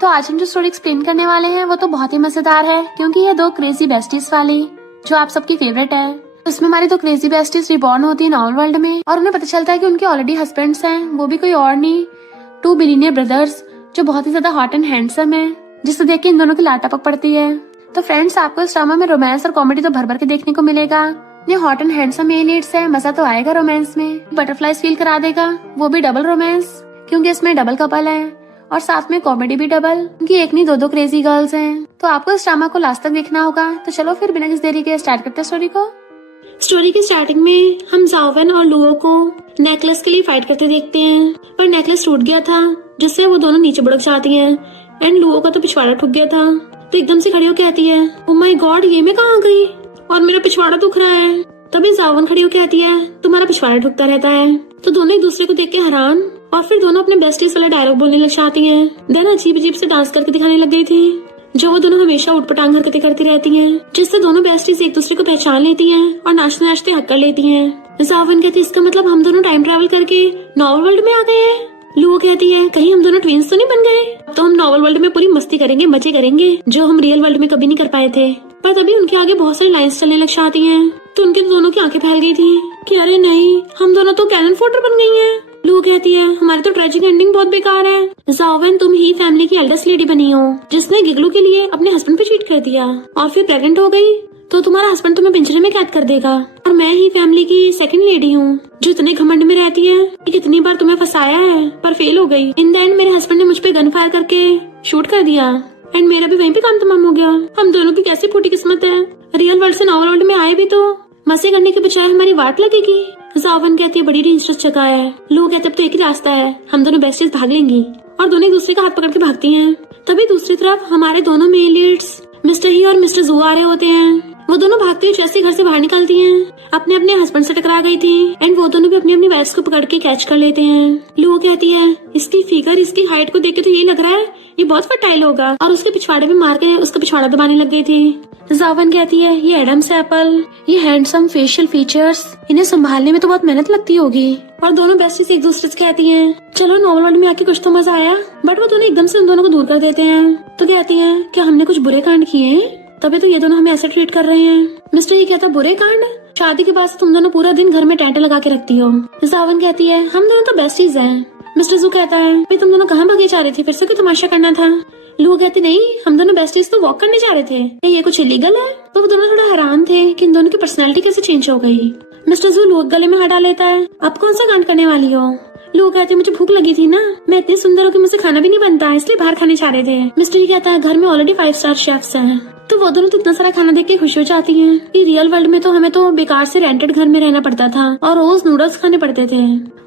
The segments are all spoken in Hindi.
तो आज हम जो स्टोरी एक्सप्लेन करने वाले हैं वो तो बहुत ही मजेदार है, क्योंकि ये दो क्रेजी बेस्टीज वाली जो आप सबकी फेवरेट है। उसमें हमारी दो क्रेजी बेस्टीज रिबॉर्न होती है नॉवल वर्ल्ड में, और उन्हें पता चलता है कि उनके ऑलरेडी हस्बैंड्स हैं, वो भी कोई और नहीं, 2 बिलियनियर ब्रदर्स जो बहुत ही ज्यादा हॉट एंड हैंडसम है, जिससे देख के इन दोनों की लाटपक पड़ती है। तो फ्रेंड्स, आपको इस ड्रामा में रोमांस और कॉमेडी तो भर भर के देखने को मिलेगा। ये hot and handsome male leads है, मजा तो आएगा रोमांस में, बटरफ्लाइज फील करा देगा, वो भी डबल रोमांस, क्योंकि इसमें डबल कपल है और साथ में कॉमेडी भी डबल, क्योंकि एक नहीं दो क्रेजी गर्ल्स हैं। तो आपको इस ड्रामा को लास्ट तक देखना होगा। तो चलो फिर बिना किसी देरी के स्टार्ट करते हैं स्टोरी को। स्टोरी की स्टार्टिंग में हम जावन और लुओ को नेकलेस के लिए फाइट करते देखते हैं, पर नेकलेस टूट गया था, जिससे वो दोनों नीचे बुड़क जाती हैं। एंड लुओ का तो पिछवाड़ा ठुक गया था, तो एकदम से खड़ी हो कहती है, ओ माय गॉड, ये मैं कहाँ गई और मेरा पिछवाड़ा दुख रहा है। तभी जावन खड़ी हो कहती है, तुम्हारा पिछवाड़ा ठुकता रहता है। तो दोनों एक दूसरे को देख के हैरान, और फिर दोनों अपने बेस्टीज वाला डायलॉग बोलने लग जाती हैं। देन अजीब अजीब से डांस करके दिखाने लग गई थी, जो वो दोनों हमेशा उठपटांग हरकतें करती रहती हैं, जिससे दोनों बेस्टीज एक दूसरे को पहचान लेती हैं और नाचते नाचते हक कर लेती हैं। जावन कहती है, इसका मतलब हम दोनों टाइम ट्रैवल करके नॉवल वर्ल्ड में आ गए हैं। लुओ कहती है, कहीं हम दोनों ट्विंस तो नहीं बन गए। अब तो हम नॉवल वर्ल्ड में पूरी मस्ती करेंगे, मजे करेंगे, जो हम रियल वर्ल्ड में कभी नहीं कर पाए थे। पर तभी उनके आगे बहुत सारी लाइन्स चलने लग जाती हैं, तो उनके दोनों की आंखें फैल गई थी कि अरे नहीं, हम दोनों तो कैनन फोटर बन गई हैं। लू कहती है, हमारी तो ट्रेजिक एंडिंग बहुत बेकार है। जावन, तुम ही फैमिली की एल्डेस्ट लेडी बनी हो, जिसने गिगलू के लिए अपने हस्बैंड पे चीट कर दिया और फिर प्रेग्नेंट हो गई, तो तुम्हारा हस्बैंड तुम्हें पिंजरे में कैद कर देगा। और मैं ही फैमिली की सेकंड लेडी हूँ, जो इतने घमंड में रहती है कि कितनी बार तुम्हें फंसाया है पर फेल हो गई। इन द एंड मेरे हस्बैंड ने मुझ पे गन फायर करके शूट कर दिया, एंड मेरा भी वहीं पे काम तमाम हो गया। हम दोनों की कैसी फूटी किस्मत है, रियल वर्ल्ड से नॉवल वर्ल्ड में आए भी तो मजे करने के बजाय हमारी वाट लगेगी। जावन कहती है, बड़ी डेंजरस जगह है। लोग कहते अब तो एक ही रास्ता है, हम दोनों बेस्टीज भाग लेंगी, और दोनों एक दूसरे का हाथ पकड़ के भागती हैं। तभी दूसरी तरफ हमारे दोनों मेल लीड्स मिस्टर ही और मिस्टर जू आ रहे होते हैं। वो दोनों भागते हुए जैसे घर से बाहर निकलती हैं, अपने अपने हस्बैंड से टकरा गई थी, एंड वो दोनों भी अपनी अपनी वाइफ्स को पकड़ के कैच कर लेते हैं। लुओ कहती है, इसकी फिगर, इसकी हाइट को देख के तो ये लग रहा है ये बहुत फर्टाइल होगा, और उसके पिछवाड़े में मार के उसका पिछवाड़ा दबाने लग गई थी। जावन कहती है, ये एडम्स एप्पल, ये हैंडसम फेशियल फीचर्स, इन्हें संभालने में तो बहुत मेहनत लगती होगी। और दोनों बेस्टीज एक दूसरे से कहती हैं, चलो नॉवल वर्ल्ड में आके कुछ तो मजा आया, बट वो दोनों एकदम से उन दोनों को दूर कर देते हैं। तो कहती हैं, क्या हमने कुछ बुरे कांड किए हैं, तभी तो ये दोनों हमें ऐसे ट्रीट कर रहे हैं। मिस्टर ये कहता, बुरे कांड, शादी के बाद तुम दोनों पूरा दिन घर में टेंट लगा के रखती हो। जावन कहती है, हम दोनों तो बेस्टीज हैं। मिस्टर जू कहता है, भाई तुम दोनों कहाँ भागे जा रहे थे, फिर से कोई तमाशा करना था। लुओ कहती, नहीं, हम दोनों बेस्टीज तो वॉक करने जा रहे थे, ये कुछ इलीगल है। तो वो दोनों थोड़ा हैरान थे कि इन दोनों की पर्सनैलिटी कैसे चेंज हो गई। मिस्टर जू लुओ गले में हटा लेता है, अब कौन सा कांड करने वाली हो। लोग कहते हैं, मुझे भूख लगी थी ना, मैं इतनी सुंदर हूँ कि मुझसे खाना भी नहीं बनता, इसलिए बाहर खाने जा रहे थे। मिस्टर ये कहता है, घर में ऑलरेडी 5 स्टार शेफ्स हैं। तो वो दोनों तो इतना सारा खाना देख के खुश हो जाती हैं कि रियल वर्ल्ड में तो हमें तो बेकार से रेंटेड घर में रहना पड़ता था और रोज नूडल्स खाने पड़ते थे,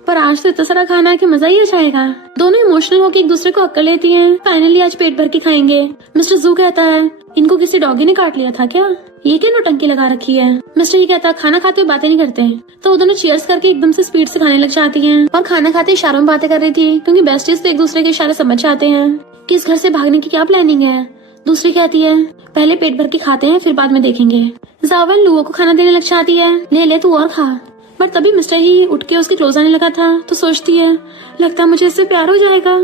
पर आज तो इतना सारा खाना है कि मजा ही आ जाएगा। दोनों इमोशनल होकर एक दूसरे को अक्ल लेती हैं। फाइनली आज पेट भर के खाएंगे। मिस्टर जू कहता है, इनको किसी डॉगी ने काट लिया था क्या, ये क्या नौटंकी लगा रखी है। मिस्टर ये कहता है, खाना खाते हुए बातें नहीं करते। तो वो दोनों चीयर्स करके एकदम से स्पीड से खाने लग जाती हैं, और खाना खाते इशारों में बातें कर रही थी, क्योंकि बेस्टीज तो एक दूसरे के इशारे समझ जाते हैं कि इस घर से भागने की क्या प्लानिंग है। दूसरी कहती है, पहले पेट भर के खाते हैं, फिर बाद में देखेंगे। जावन लुओ को खाना देने लग जाती है, ले तू और खा। पर तभी मिस्टर ही उठ के उसके क्लोज आने लगा था, तो सोचती है, लगता है मुझे इससे प्यार हो जाएगा।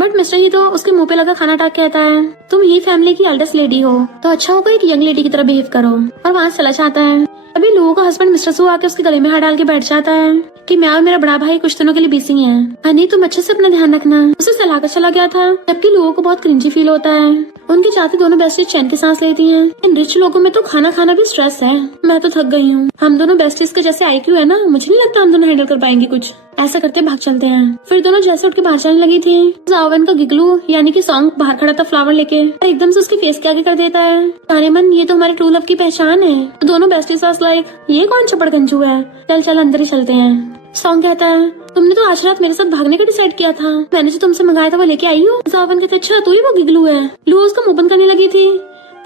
बट मिस्टर ही तो उसके मुंह पे लगा खाना टाक कहता है, तुम ही फैमिली की एल्डेस्ट लेडी हो, तो अच्छा होगा एक यंग लेडी की तरह बिहेव करो, और वहाँ चला जाता है। अभी लुओ का हस्बैंड मिस्टर जू आके उसके गले में हाथ डाल के बैठ जाता है कि मैं और मेरा बड़ा भाई कुछ दिनों के लिए बिजी हैं, हनी तुम अच्छे से अपना ध्यान रखना। उसे सलाह कर चला गया था, जबकि लुओ को बहुत क्रिंजी फील होता है। उनके जाते दोनों बेस्टीज चैन की सांस लेती हैं। इन रिच लोगों में तो खाना खाना भी स्ट्रेस है, मैं तो थक गई हूँ। हम दोनों बेस्टीज के जैसे IQ है ना, मुझे नहीं लगता हम दोनों हैंडल कर पाएंगे कुछ। ऐसा करते भाग चलते हैं। फिर दोनों जैसे उठ के बाहर जाने लगी थी, जावन का गिगलू यानी कि सॉन्ग बाहर खड़ा था फ्लावर लेके, एकदम से उसके फेस के आगे कर देता है, अरे मन, ये तो हमारे ट्रू लव की पहचान है। तो दोनों बेस्टीज लाइक, ये कौन चपड़गंजू है, चल चल अंदर ही चलते हैं। सॉन्ग कहता है, तुमने तो आज रात मेरे साथ भागने का डिसाइड किया था, मैंने जो तुमसे मंगाया था वो लेके आई हूँ। जावन कहता, अच्छा तू ही वो गिगलू है। लुओ उसका मुंह बंद करने लगी थी,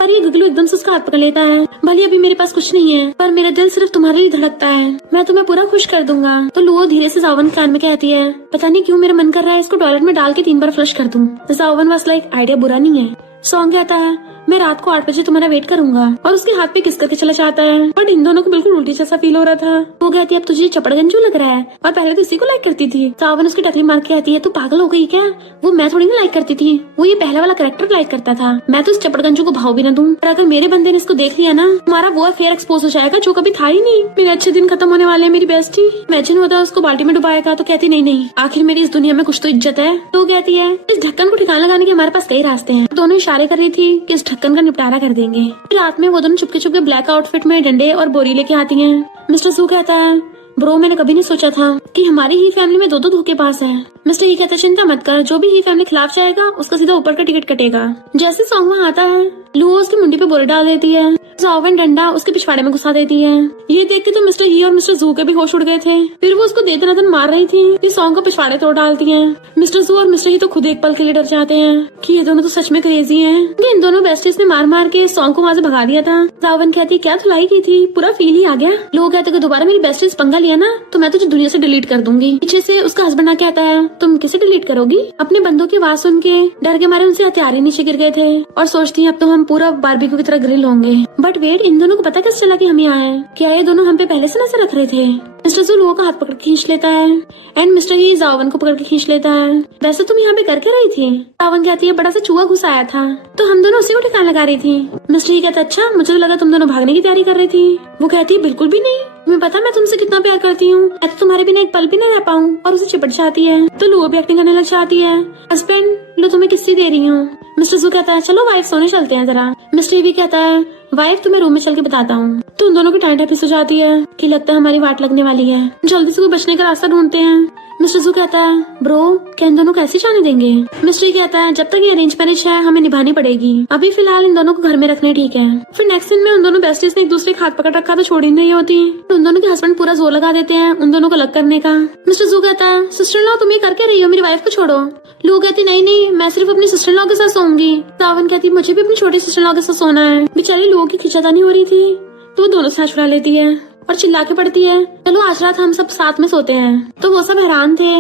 पर ये गिगलू एकदम से उसका हाथ पकड़ लेता है, भले अभी मेरे पास कुछ नहीं है, पर मेरा दिल सिर्फ तुम्हारे लिए धड़कता है, मैं तुम्हें पूरा खुश कर दूंगा। तो लुओ धीरे से जावन कान में कहती है, पता नहीं क्यों मेरा मन कर रहा है इसको टॉयलेट में डाल के 3 बार फ्लश कर दूं। जावन वाज लाइक, आइडिया बुरा नहीं है। सॉन्ग कहता है, मैं रात को 8 बजे तुम्हारा वेट करूंगा, और उसके हाथ पे किस करके चला जाता है। बट इन दोनों को बिल्कुल उल्टी जैसा फील हो रहा था। वो कहती है अब तुझे चपड़गंजू लग रहा है, और पहले तो उसी को लाइक करती थी। सावन उसकी टकली मार के कहती है तू पागल हो गई क्या, वो मैं थोड़ी ना लाइक करती थी, वो ये पहला वाला कैरेक्टर लाइक करता था। मैं तो इस चपड़गंजू को भाव भी ना दूं, पर अगर मेरे बंदे ने इसको देख लिया ना, तुम्हारा वो अफेयर एक्सपोज हो जाएगा जो कभी था ही नहीं। मेरे अच्छे दिन खत्म होने वाले हैं मेरी बेस्टी। इमेजिन होता उसको बाल्टी में डुबाएगा। तो कहती नहीं, आखिर मेरी इस दुनिया में कुछ तो इज्जत है। तो कहती है इस ढक्कन को ठिकाना लगाने के हमारे पास कई रास्ते हैं। दोनों इशारे कर रही थी कि इस ढक्कन का निपटारा कर देंगे। रात में वो दोनों चुपके चुपके ब्लैक आउटफिट में डंडे और बोरी लेके आती है। मिस्टर सू कहता है ब्रो मैंने कभी नहीं सोचा था कि हमारी ही फैमिली में दो धोखेबाज हैं। मिस्टर ही कहता है चिंता मत कर, जो भी ही फैमिली खिलाफ जाएगा उसका सीधा ऊपर का टिकट कटेगा। जैसे सॉन्ग वहाँ आता है, लुओ उसकी मुंडी पे बोरी डाल देती है। सावन डंडा उसके पिछवाड़े में घुसा देती है। ये देख के तो मिस्टर ही और मिस्टर जू के भी होश उड़ गए थे। फिर वो उसको दे दनादन मार रही थी कि सॉन्ग को पिछवाड़े तोड़ डालती है। मिस्टर जू और मिस्टर ही तो खुद एक पल के लिए डर जाते हैं कि ये दोनों तो सच में क्रेजी हैं। इन दोनों बेस्टीज ने मार मार के सॉन्ग को वहाँ से भगा दिया था। सावन कहती क्या धुलाई की थी, पूरा फील ही आ गया। लोग कहते कि दोबारा मेरी बेस्टीज पंगा लिया ना तो मैं तुझे दुनिया से डिलीट कर दूंगी। पीछे से उसका हस्बैंड आके आता है तुम किसे डिलीट करोगी। अपने बंदों की आवाज सुन के डर के मारे उनसे हथियार ही नीचे गिर गए थे और सोचती है अब तो हम पूरा बारबेक्यू की तरह ग्रिल होंगे। बट वेट, इन दोनों को पता कैसे चला कि हम यहाँ हैं? क्या ये दोनों हम पे पहले से नजर रख रहे थे? मिस्टर जू लोगों का हाथ पकड़ के खींच लेता है एंड मिस्टर ही जावन को पकड़ के खींच लेता है। वैसे तुम यहाँ पे करके रही थी? जावन कहती है बड़ा सा चूहा घुस आया था तो हम दोनों उसी को ठिकाना लगा रही थी। मिस्टर ही कहता अच्छा मुझे तो लगा तुम दोनों भागने की तैयारी कर रही थी। वो कहती है बिल्कुल भी नहीं, मैं पता मैं तुमसे कितना प्यार करती हूँ, मैं तो तुम्हारे बिना एक पल भी न रह पाऊँ। और उसे चिपट जाती है तो लुओ भी एक्टिंग करने लग जाती है। हस्बैंड लो तुम्हें किस्सी दे रही हूँ। मिस्टर जू कहता है चलो वाइफ सोने चलते हैं जरा। मिस्टर भी कहता है वाइफ तुम्हें रूम में चल के बताता हूँ। तो उन दोनों की टाइम टाइपिस हो जाती है कि लगता है हमारी वाट लगने वाली है, जल्दी से कोई बचने का रास्ता ढूंढते हैं। मिस्टर जू कहता है ब्रो क्या इन दोनों कैसे जाने देंगे। मिस्टर कहता है जब तक ये अरेंज मैरिज है हमें निभानी पड़ेगी, अभी फिलहाल इन दोनों को घर में रखने ठीक है। फिर नेक्स्ट सीन में उन दोनों बेस्टीज ने एक दूसरे के हाथ पकड़ रखा तो छोड़ ही नहीं होती। तो उन दोनों के हस्बैंड पूरा जोर लगा देते हैं उन दोनों को अलग करने का। मिस्टर जू कहता है सिस्टर लॉ तुम ये करके रही हो, मेरी वाइफ को छोड़ो। लोग कहती नहीं मैं सिर्फ अपनी सिस्टर लॉ के साथ सोऊंगी। सावन कहती मुझे भी अपनी छोटी सिस्टर लॉ के साथ सोना है। बेचारी लोगों की खिंचातानी हो रही थी तो वो दोनों साथ छुड़ा लेती है और चिल्ला के पड़ती है चलो आज रात हम सब साथ में सोते हैं। तो वो सब हैरान थे।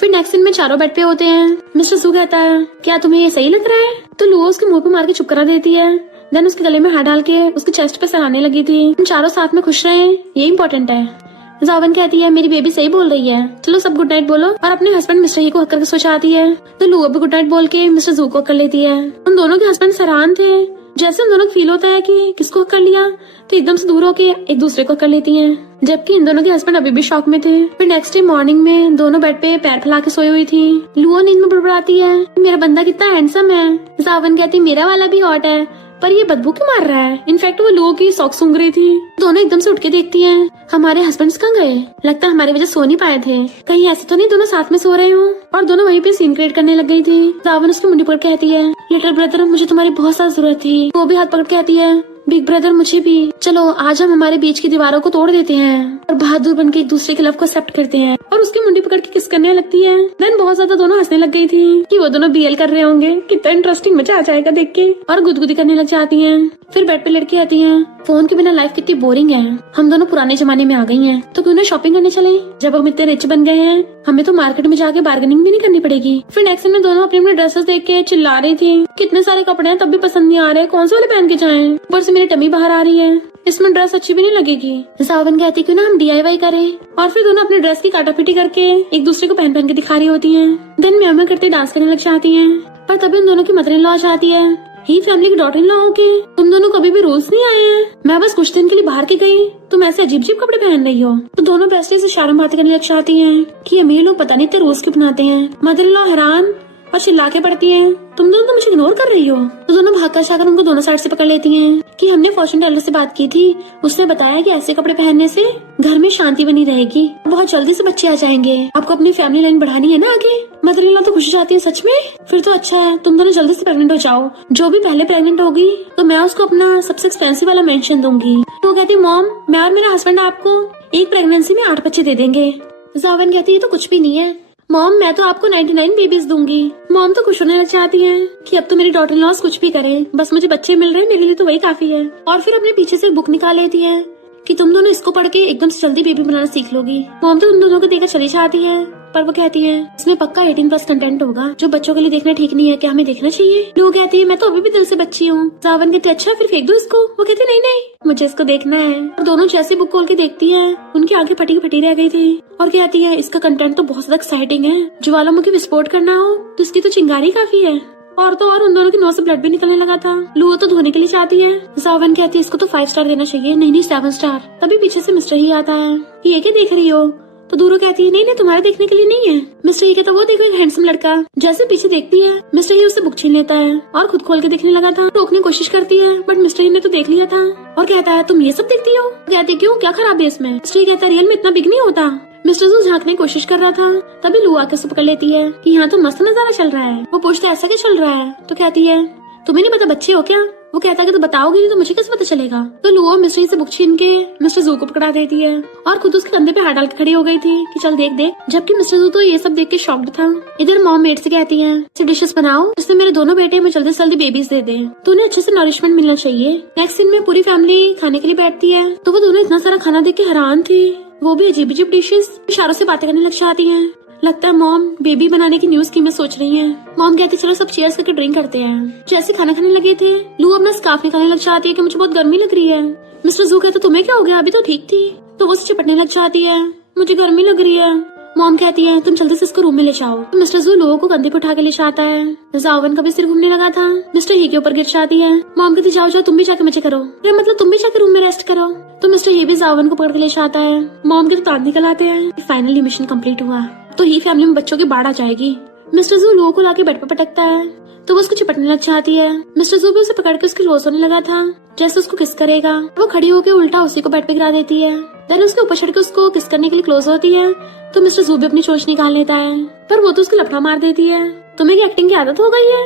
फिर नेक्स्ट सीन में चारों बेड पे होते हैं। मिस्टर जू कहता है क्या तुम्हें ये सही लग रहा है? तो लुओ उसके मुंह पे मार के चुप करा देती है। देन उसके गले में हाथ डाल के उसके चेस्ट पे सहलाने लगी थी। हम चारों साथ में खुश रहे ये इम्पोर्टेंट है। जावन कहती है मेरी बेबी सही बोल रही है, चलो सब गुड नाइट बोलो। और अपने हस्बैंड मिस्टर ही को हक करके सोचाती है। तो लुओ भी गुड नाइट बोल के मिस्टर जू को कर लेती है। उन दोनों के हस्बैंड हैरान थे। जैसे उन दोनों को फील होता है कि किसको हक कर लिया तो एकदम से दूर होके एक दूसरे को कर लेती हैं। जबकि इन दोनों के हस्बैंड अभी भी शॉक में थे। फिर नेक्स्ट डे मॉर्निंग में दोनों बेड पे पैर फैला के सोई हुई थी। लुओ नींद में बड़बड़ाती है मेरा बंदा कितना हैंडसम है। जावन कहती मेरा वाला भी हॉट है पर ये बदबू क्यों मार रहा है। इनफैक्ट वो लुओ की सॉक्स सूंघ रही थी। दोनों एकदम से उठ के देखती हैं हमारे हस्बैंड्स कहाँ गए, लगता है हमारी वजह सो नहीं पाए थे, कहीं ऐसे तो नहीं दोनों साथ में सो रहे हो। और दोनों वहीं पे सीन क्रिएट करने लग गई थी। जावन उसकी मुंडी पकड़ कहती है लिटिल ब्रदर मुझे तुम्हारी बहुत ज्यादा जरूरत थी। वो भी हाथ पकड़ कहती है बिग ब्रदर मुझे भी, चलो आज हम हमारे बीच की दीवारों को तोड़ देते हैं और बहादुर बनके एक दूसरे के लव को एक्सेप्ट करते हैं। और उसकी मुंडी पकड़ के किस करने लगती है। देन बहुत ज्यादा दोनों हंसने लग गई थी कि वो दोनों बीएल कर रहे होंगे, कितना इंटरेस्टिंग मजा आ जाएगा देख के। और गुदगुदी करने लग जाती हैं। फिर बेड पे लड़की आती है फोन के बिना लाइफ कितनी बोरिंग है, हम दोनों पुराने जमाने में आ गई हैं तो क्यों ना शॉपिंग करने चले। जब हम इतने रिच बन गए हैं हमें तो मार्केट में जाके बार्गेनिंग भी नहीं करनी पड़ेगी। फिर नेक्स्ट में दोनों अपने अपने ड्रेसेस देख के चिल्ला रही थी कितने सारे कपड़े हैं तब भी पसंद नहीं आ रहे, कौन से वाले पहन के जाएं। ऊपर से मेरी टमी बाहर आ रही है, इसमें ड्रेस अच्छी भी नहीं लगेगी। सावन कहती क्यों ना हम DIY करें। और फिर दोनों अपने ड्रेस की काटापीटी करके एक दूसरे को पहन पहन के दिखा रही होती हैं। देन म्याऊं करते डांस करने लग जाती हैं। पर तभी उन दोनों की मदर इन लॉ आ जाती है। ही फैमिली की डॉटर इन लॉ हो के तुम दोनों कभी भी रूल्स नहीं आए हैं, मैं बस कुछ दिन के लिए बाहर की गई तुम ऐसे अजीब अजीब कपड़े पहन रही हो। तो दोनों बेस्टी से इशारों में बातें करने लग जाती हैं कि अमीर लोग पता नहीं इतने रूल्स क्यों बनाते हैं। मदर इन लॉ हैरान और चिल्ला के पड़ती हैं तुम दोनों तो मुझे इग्नोर कर रही हो। तो दोनों भाग कर जाकर उनको दोनों साइड से पकड़ लेती हैं कि हमने फॉर्चून टेलर से बात की थी, उसने बताया कि ऐसे कपड़े पहनने से घर में शांति बनी रहेगी, बहुत जल्दी से बच्चे आ जाएंगे, आपको अपनी फैमिली लाइन बढ़ानी है ना आगे। मदर इन लॉ तो खुश हो जाती है सच में, फिर तो अच्छा है तुम दोनों जल्दी से प्रेग्नेंट हो जाओ, जो भी पहले प्रेग्नेंट होगी तो मैं उसको अपना सबसे एक्सपेंसिव वाला मेंशन दूंगी। तो कहती मॉम मैं और मेरा हस्बैंड आपको एक प्रेगनेंसी में 8 बच्चे दे देंगे। जावन कहती है तो कुछ भी नहीं है मॉम, मैं तो आपको 99 बेबीज दूंगी। मॉम तो खुश होने लग जाती हैं कि अब तो मेरी डॉटर इन लॉस कुछ भी करें, बस मुझे बच्चे मिल रहे हैं, मेरे लिए तो वही काफी है। और फिर अपने पीछे से एक बुक निकाल लेती है कि तुम दोनों इसको पढ़ के एकदम से जल्दी बेबी बनाना सीख लोगी। मॉम तो तुम दोनों को देकर चली जाती है, पर वो कहती है इसमें पक्का 18+ कंटेंट होगा, जो बच्चों के लिए देखना ठीक नहीं है, क्या हमें देखना चाहिए? लू कहती है मैं तो अभी भी दिल से बच्ची हूँ। जावन कहते अच्छा फिर फेंक दो इसको। वो कहती नहीं नहीं मुझे इसको देखना है। और दोनों जैसे बुक खोल के देखती है, उनकी आंखें फटी फटी रह गई थी और कहती है इसका कंटेंट तो बहुत ज्यादा एक्साइटिंग है, ज्वालामुखी विस्फोट करना हो तो इसकी तो चिंगारी काफी है। और तो और उन दोनों की नोज से ब्लड भी निकलने लगा था। लू तो धोने के लिए चाहती है। जावन कहती है इसको तो 5 स्टार देना चाहिए। नहीं 7 स्टार। तभी पीछे से मिस्टर ही आता है। ये क्या देख रही हो? तो दूरो कहती है नहीं तुम्हारे देखने के लिए नहीं है। मिस्टर ही कहता वो देखो एक हैंडसम लड़का। जैसे पीछे देखती है, मिस्टर ही उससे बुक छीन लेता है और खुद खोल के देखने लगा था। रोकने की कोशिश करती है, बट मिस्टर ही ने तो देख लिया था और कहता है तुम ये सब देखती हो? कहती क्यों, क्या खराब है इसमें? मिस्टर ही कहता है रियल में इतना बिग नहीं होता। मिस्टर जू झांकने की कोशिश कर रहा था, तभी लू आके उसे पकड़ लेती है कि यहाँ तो मस्त नजारा चल रहा है। वो पूछता है ऐसा क्या चल रहा है? तो कहती है तुम्हें नहीं पता बच्चे हो क्या? वो कहता है कि तो बताओगी तो मुझे कैसे पता चलेगा? तो लू मिस्टर से बुक छीन के मिस्टर जू को पकड़ा देती है और खुद उसके कंधे पे हाथ डाल के खड़ी हो गई थी कि चल देख दे। जबकि मिस्टर जू तो ये सब देख के शॉक्ड था। इधर मॉम मेड से कहती है डिशेस बनाओ जिससे मेरे दोनों बेटे मुझे जल्दी से जल्दी बेबीज दे दे, तो उन्हें अच्छे से नरिशमेंट मिलना चाहिए। नेक्स्ट सीन में पूरी फैमिली खाने के लिए बैठती है, तो वो दोनों इतना सारा खाना देख के हैरान थी। वो भी अजीब अजीब डिशेस, इशारों से बातें करने लग जाती हैं। लगता है मॉम बेबी बनाने की न्यू स्कीमें सोच रही हैं। मॉम कहती चलो सब चीयर्स करके ड्रिंक करते हैं। जैसे खाना खाने लगे थे, लू अपना स्कार्फ निकालने लग जाती है कि मुझे बहुत गर्मी लग रही है। मिस्टर जू कहता तुम्हें क्या हो गया, अभी तो ठीक थी। तो वो उसे चिपटने लग जाती है, मुझे गर्मी लग रही है। मॉम कहती है तुम जल्दी से इसको रूम में ले जाओ। तो मिस्टर जू लोगों को कंधे पे उठा के ले जाता है। जावन का भी सिर घूमने लगा था, मिस्टर ही के ऊपर गिर जाती है। मॉम कहती जाओ जाओ तुम भी जाके मजे करो। अरे मतलब तुम भी जाके रूम में रेस्ट करो। तो मिस्टर ही भी जावन को पकड़ के ले जाता है। मॉम के तो दांत निकल आते हैं। फाइनली मिशन कंप्लीट हुआ, तो ही फैमिली में बच्चों की बाढ़ आ जाएगी। मिस्टर जू लोगों को लाके बेड पर पटकता है, तो वो उसको चिपटने लग जाती है। मिस्टर जू भी उसे पकड़ के उसके क्लोज होने लगा था, जैसे उसको किस करेगा। वो खड़ी होकर उल्टा उसी को बेड पे गिरा देती है। देन उसके ऊपर चढ़ के उसको किस करने के लिए क्लोज होती है, तो मिस्टर जू भी अपनी चोंच निकाल लेता है, पर वो तो उसको लपड़ा मार देती है। तुम्हें की एक्टिंग की आदत हो गई है,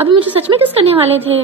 अभी मुझे सच में किस करने वाले थे।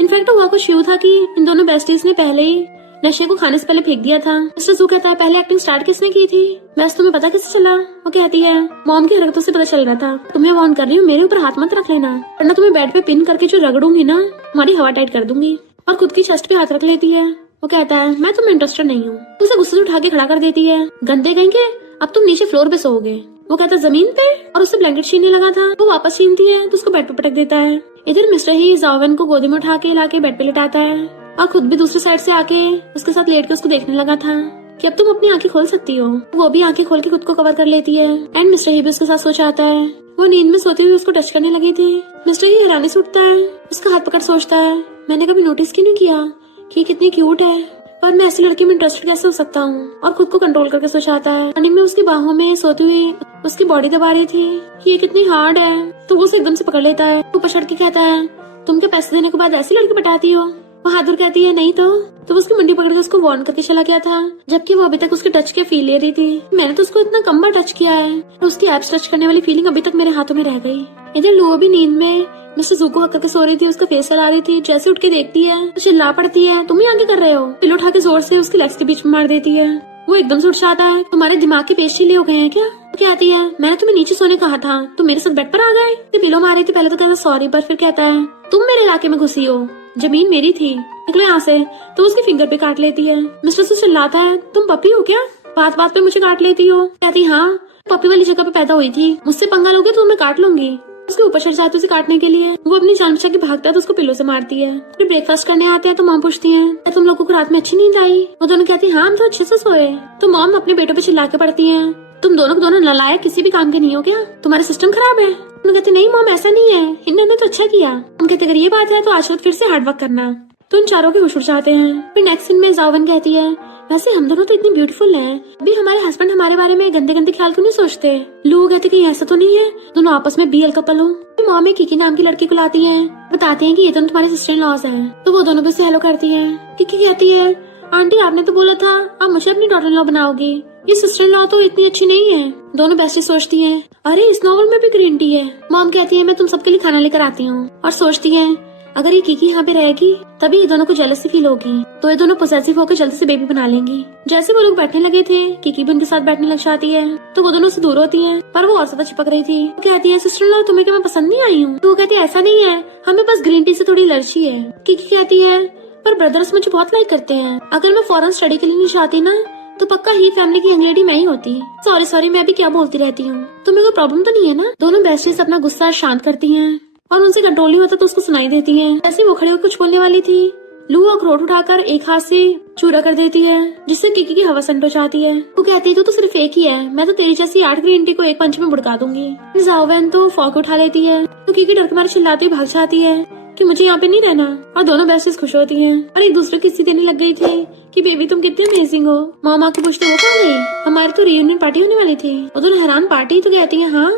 इनफैक्ट हुआ कुछ यूं था कि इन दोनों बेस्टीज ने पहले ही नशे को खाने से पहले फेंक दिया था। मिस्टर जू कहता है पहले एक्टिंग स्टार्ट किसने की थी? वैसे तुम्हें पता कैसे चला? वो कहती है मॉम की हरकतों से पता चल रहा था। तुम्हें वार्न कर रही हूँ मेरे ऊपर हाथ मत रख लेना, वरना तुम्हें बेड पे पिन करके जो रगड़ूंगी ना, तुम्हारी हवा टाइट कर दूंगी। और खुद की चेस्ट पे हाथ रख लेती है। वो कहता है मैं तुम्हें इंटरेस्टेड नहीं हूँ। उसे गुस्से से उठा के खड़ा कर देती है। गंदे कहेंगे अब तुम नीचे फ्लोर पे सोओगे। वो कहता है जमीन पे, और उससे ब्लैंकेट छीनने लगा था। वो वापस छीनती है तो उसको बेड पे पटक देता है। इधर मिस्टर ही जावन को गोदी में उठा के लाके बेड पे लेटाता है और खुद भी दूसरी साइड से आके उसके साथ लेट के उसको देखने लगा था कि अब तुम अपनी आंखें खोल सकती हो। वो भी आंखें खोल के खुद को कवर कर लेती है एंड मिस्टर ही भी उसके साथ सो जाता है। वो नींद में सोते हुए उसको टच करने लगी थी। मिस्टर ही हैरानी से उठता है, उसका हाथ पकड़ सोचता है मैंने कभी नोटिस क्यों नहीं किया कि कितनी क्यूट है, पर मैं ऐसी लड़की में इंटरेस्टेड कैसे हो सकता हूँ। और खुद को कंट्रोल करके सो जाता है। मॉर्निंग में उसकी बाहों में सोती हुई उसकी बॉडी दबा रही थी कि ये कितनी हार्ड है, तो वो उसे एकदम से पकड़ लेता है। ऊपर चढ़ के कहता है तुम क्या पैसे देने के बाद ऐसी लड़की पटाती हो? वो हाथुर कहती है नहीं तो वो उसकी मुंडी पकड़ के उसको वार्न करके चला गया था, जबकि वो अभी तक उसके टच के फील ले रही थी। मैंने तो उसको इतना कम बार टच किया है, तो उसकी एब्स टच करने वाली फीलिंग अभी तक मेरे हाथों में रह गई। इधर लुओ भी नींद में मिस्टर जू को हक करके सो रही थी, उसका फेस चला रही थी। जैसे उठ के देखती है तो चिल्ला पड़ती है तुम ही आगे कर रहे हो। पिलो उठा के जोर से उसकी लेग्स के बीच में मार देती है। वो एकदम से उठ जाता है तुम्हारे दिमाग के पेश ढीले हो गए हैं क्या? क्या आती है मैंने तुम्हें नीचे सोने कहा था, तुम मेरे साथ बेड पर आ गए। पिलो मारी थी पहले तो कहता सॉरी, पर फिर कहता है तुम मेरे इलाके में घुसी हो, जमीन मेरी थी, निकलो यहाँ से। तो उसके फिंगर पे काट लेती है। मिस्टर से चिल्लाता है तुम पपी हो क्या, बात बात पे मुझे काट लेती हो। कहती हाँ पपी वाली जगह पे पैदा हुई थी, मुझसे पंगा लोगे तो मैं काट लूंगी। उसके ऊपर चढ़ जाते उसे काटने के लिए। वो अपनी जान बचा के भागता है तो उसको पिलो से मारती है। फिर ब्रेकफास्ट करने आते हैं तो मॉम पूछती है क्या तुम लोगों को रात में अच्छी नींद आई? वो दोनों कहती है हाँ हम तो अच्छे से सोए। तो मॉम अपने बेटों पे चिल्ला के पड़ती है तुम दोनों को दोनों नालायक किसी भी काम के नहीं हो क्या, तुम्हारा सिस्टम खराब है। तुम कहते नहीं मॉम ऐसा नहीं है, इन्होंने तो अच्छा किया। हम कहते अगर ये बात है तो आज फिर से हार्ड वर्क करना। तो उन चारों के होश उड़ जाते हैं। फिर नेक्स्ट सीन में जावन कहती है वैसे हम दोनों तो इतनी ब्यूटीफुल हैं, अभी हमारे हस्बैंड हमारे बारे में गंदे गंदे ख्याल क्यों नहीं सोचते? लोग कहते कहीं ऐसा तो नहीं है दोनों आपस में BL कपल हो। मॉम में किकी नाम की लड़की को लाती है, बताते हैं कि ये दोनों तुम्हारे सिस्टर इन लॉज हैं। तो वो दोनों भी उसे हेलो करती है। किकी कहती है आंटी आपने तो बोला था आप मुझे अपनी डॉटर इन लॉ बनाओगी, ये सिस्टर इन लॉ तो इतनी अच्छी नहीं है। दोनों बेस्टी सोचती हैं अरे इस नॉवल में भी ग्रीन टी है। मॉम कहती है मैं तुम सबके लिए खाना लेकर आती हूँ, और सोचती है अगर ये किकी यहाँ पे रहेगी तभी ये दोनों को जेलसी फील होगी, तो ये दोनों पोसेसिव होकर जल्दी से बेबी बना लेंगी। जैसे वो लोग बैठने लगे थे किकी भी उनके साथ बैठने लग जाती है, तो वो दोनों से दूर होती है, पर वो और ज्यादा चिपक रही थी। वो कहती है सिस्टर इन लॉ तुम्हें क्या मैं पसंद नहीं आई हूँ? तो वो कहती है ऐसा नहीं है, हमें बस ग्रीन टी से थोड़ी एलर्जी है। किकी कहती है पर ब्रदर्स मुझे बहुत लाइक करते हैं। अगर मैं फॉरेन स्टडी के लिए नहीं चाहती ना तो पक्का ही फैमिली की यंग लेडी मैं ही होती। सॉरी मैं भी क्या बोलती रहती हूँ। तुम्हें कोई प्रॉब्लम तो नहीं है ना? दोनों बेस्टीज अपना गुस्सा शांत करती हैं और उनसे कंट्रोल नहीं होता तो उसको सुनाई देती हैं। ऐसे वो खड़े होकर कुछ बोलने वाली थी, लू अखरोट उठाकर एक हाथ से चूरा कर देती है जिससे किकी की हवा संटो जाती है। वो कहती है तो सिर्फ एक ही है, मैं तो तेरी जैसी 8 ग्रीन टी को एक पंच में बुड़का दूंगी। जाओवेन तो फॉक उठा लेती है तो किकी डर के मारे चिल्लाती भाग जाती है कि मुझे यहाँ पे नहीं रहना। और दोनों बेस्टीज खुश होती हैं और एक दूसरे की किस्सी देने लग गई थी कि बेबी तुम कितनी अमेजिंग हो। मामा की पूछते वो कहाँ गई? हमारी तो रियूनियन पार्टी होने वाली थी। वो दोनों हैरान, पार्टी? तो कहती है हाँ,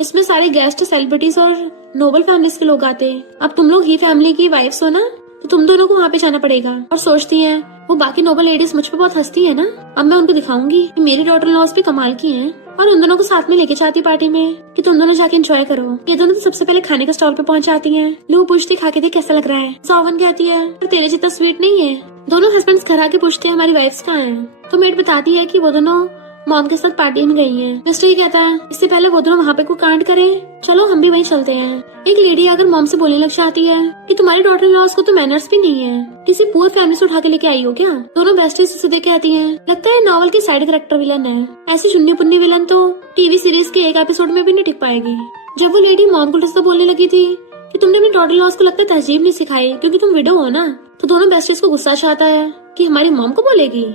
इसमें सारे गेस्ट, सेलिब्रिटीज और नोबल फैमिलीज के लोग आते। अब तुम लोग ही फैमिली की वाइफ्स हो ना, तो तुम दोनों को वहाँ पे जाना पड़ेगा। और सोचती है वो बाकी नोबल लेडीज मुझ पे बहुत हंसती है ना, अब मैं उनको दिखाऊंगी कि मेरी डॉटर लॉस भी कमाल की हैं। और उन दोनों को साथ में लेके जाती पार्टी में कि तुम दोनों जाके एंजॉय करो। ये दोनों तो सबसे पहले खाने के स्टॉल पे पहुंच जाती हैं। लू पूछती खा के देख कैसा लग रहा है। जाओवेन कहती है पर तेरे जितना स्वीट नहीं है। दोनों हस्बैंड्स घर आके पूछते हैं हमारी वाइफ्स कहाँ हैं। तो मेड बताती है कि वो दोनों मॉम के साथ पार्टी में गई हैं। मिस्टर ही कहता है इससे पहले वो दोनों वहाँ पे कोई कांड करें, चलो हम भी वहीं चलते हैं। एक लेडी अगर मॉम से बोलने लग जाती है कि तुम्हारी डॉटर लॉस को तो मैनर्स भी नहीं है, किसी पुअर फैमिली से उठा के लेके आई हो क्या? दोनों बेस्टीज सीधे कहती हैं लगता है नॉवल की साइड कैरेक्टर विलन है। ऐसी चुन्नी पुन्नी विलन तो टीवी सीरीज के एक एपिसोड में भी नहीं टिक पाएगी। जब वो लेडी मॉम को उल्टा बोलने लगी थी कि तुमने अपनी डॉटर लॉस को लगता है तहजीब नहीं सिखाई क्योंकि तुम विडो हो ना, तो दोनों बेस्टीज को गुस्सा आता है कि हमारी मॉम को बोलेगी,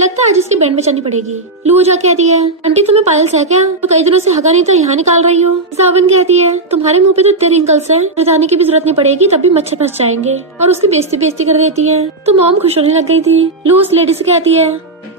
लगता है आज इसकी बैंड बचानी पड़ेगी। लू जा कहती है आंटी तुम्हें पायल्स है क्या? तो कई दिनों से हगा नहीं तो यहाँ निकाल रही हो। जाओवेन कहती है तुम्हारे मुंह पे तो इतने रिंकल्स हैं, बताने की भी जरूरत नहीं पड़ेगी, तब भी मच्छर फंस जाएंगे। और उसकी बेइज्जती कर देती है। तो मॉम खुश होने लग गई थी। लू उस लेडी से कहती है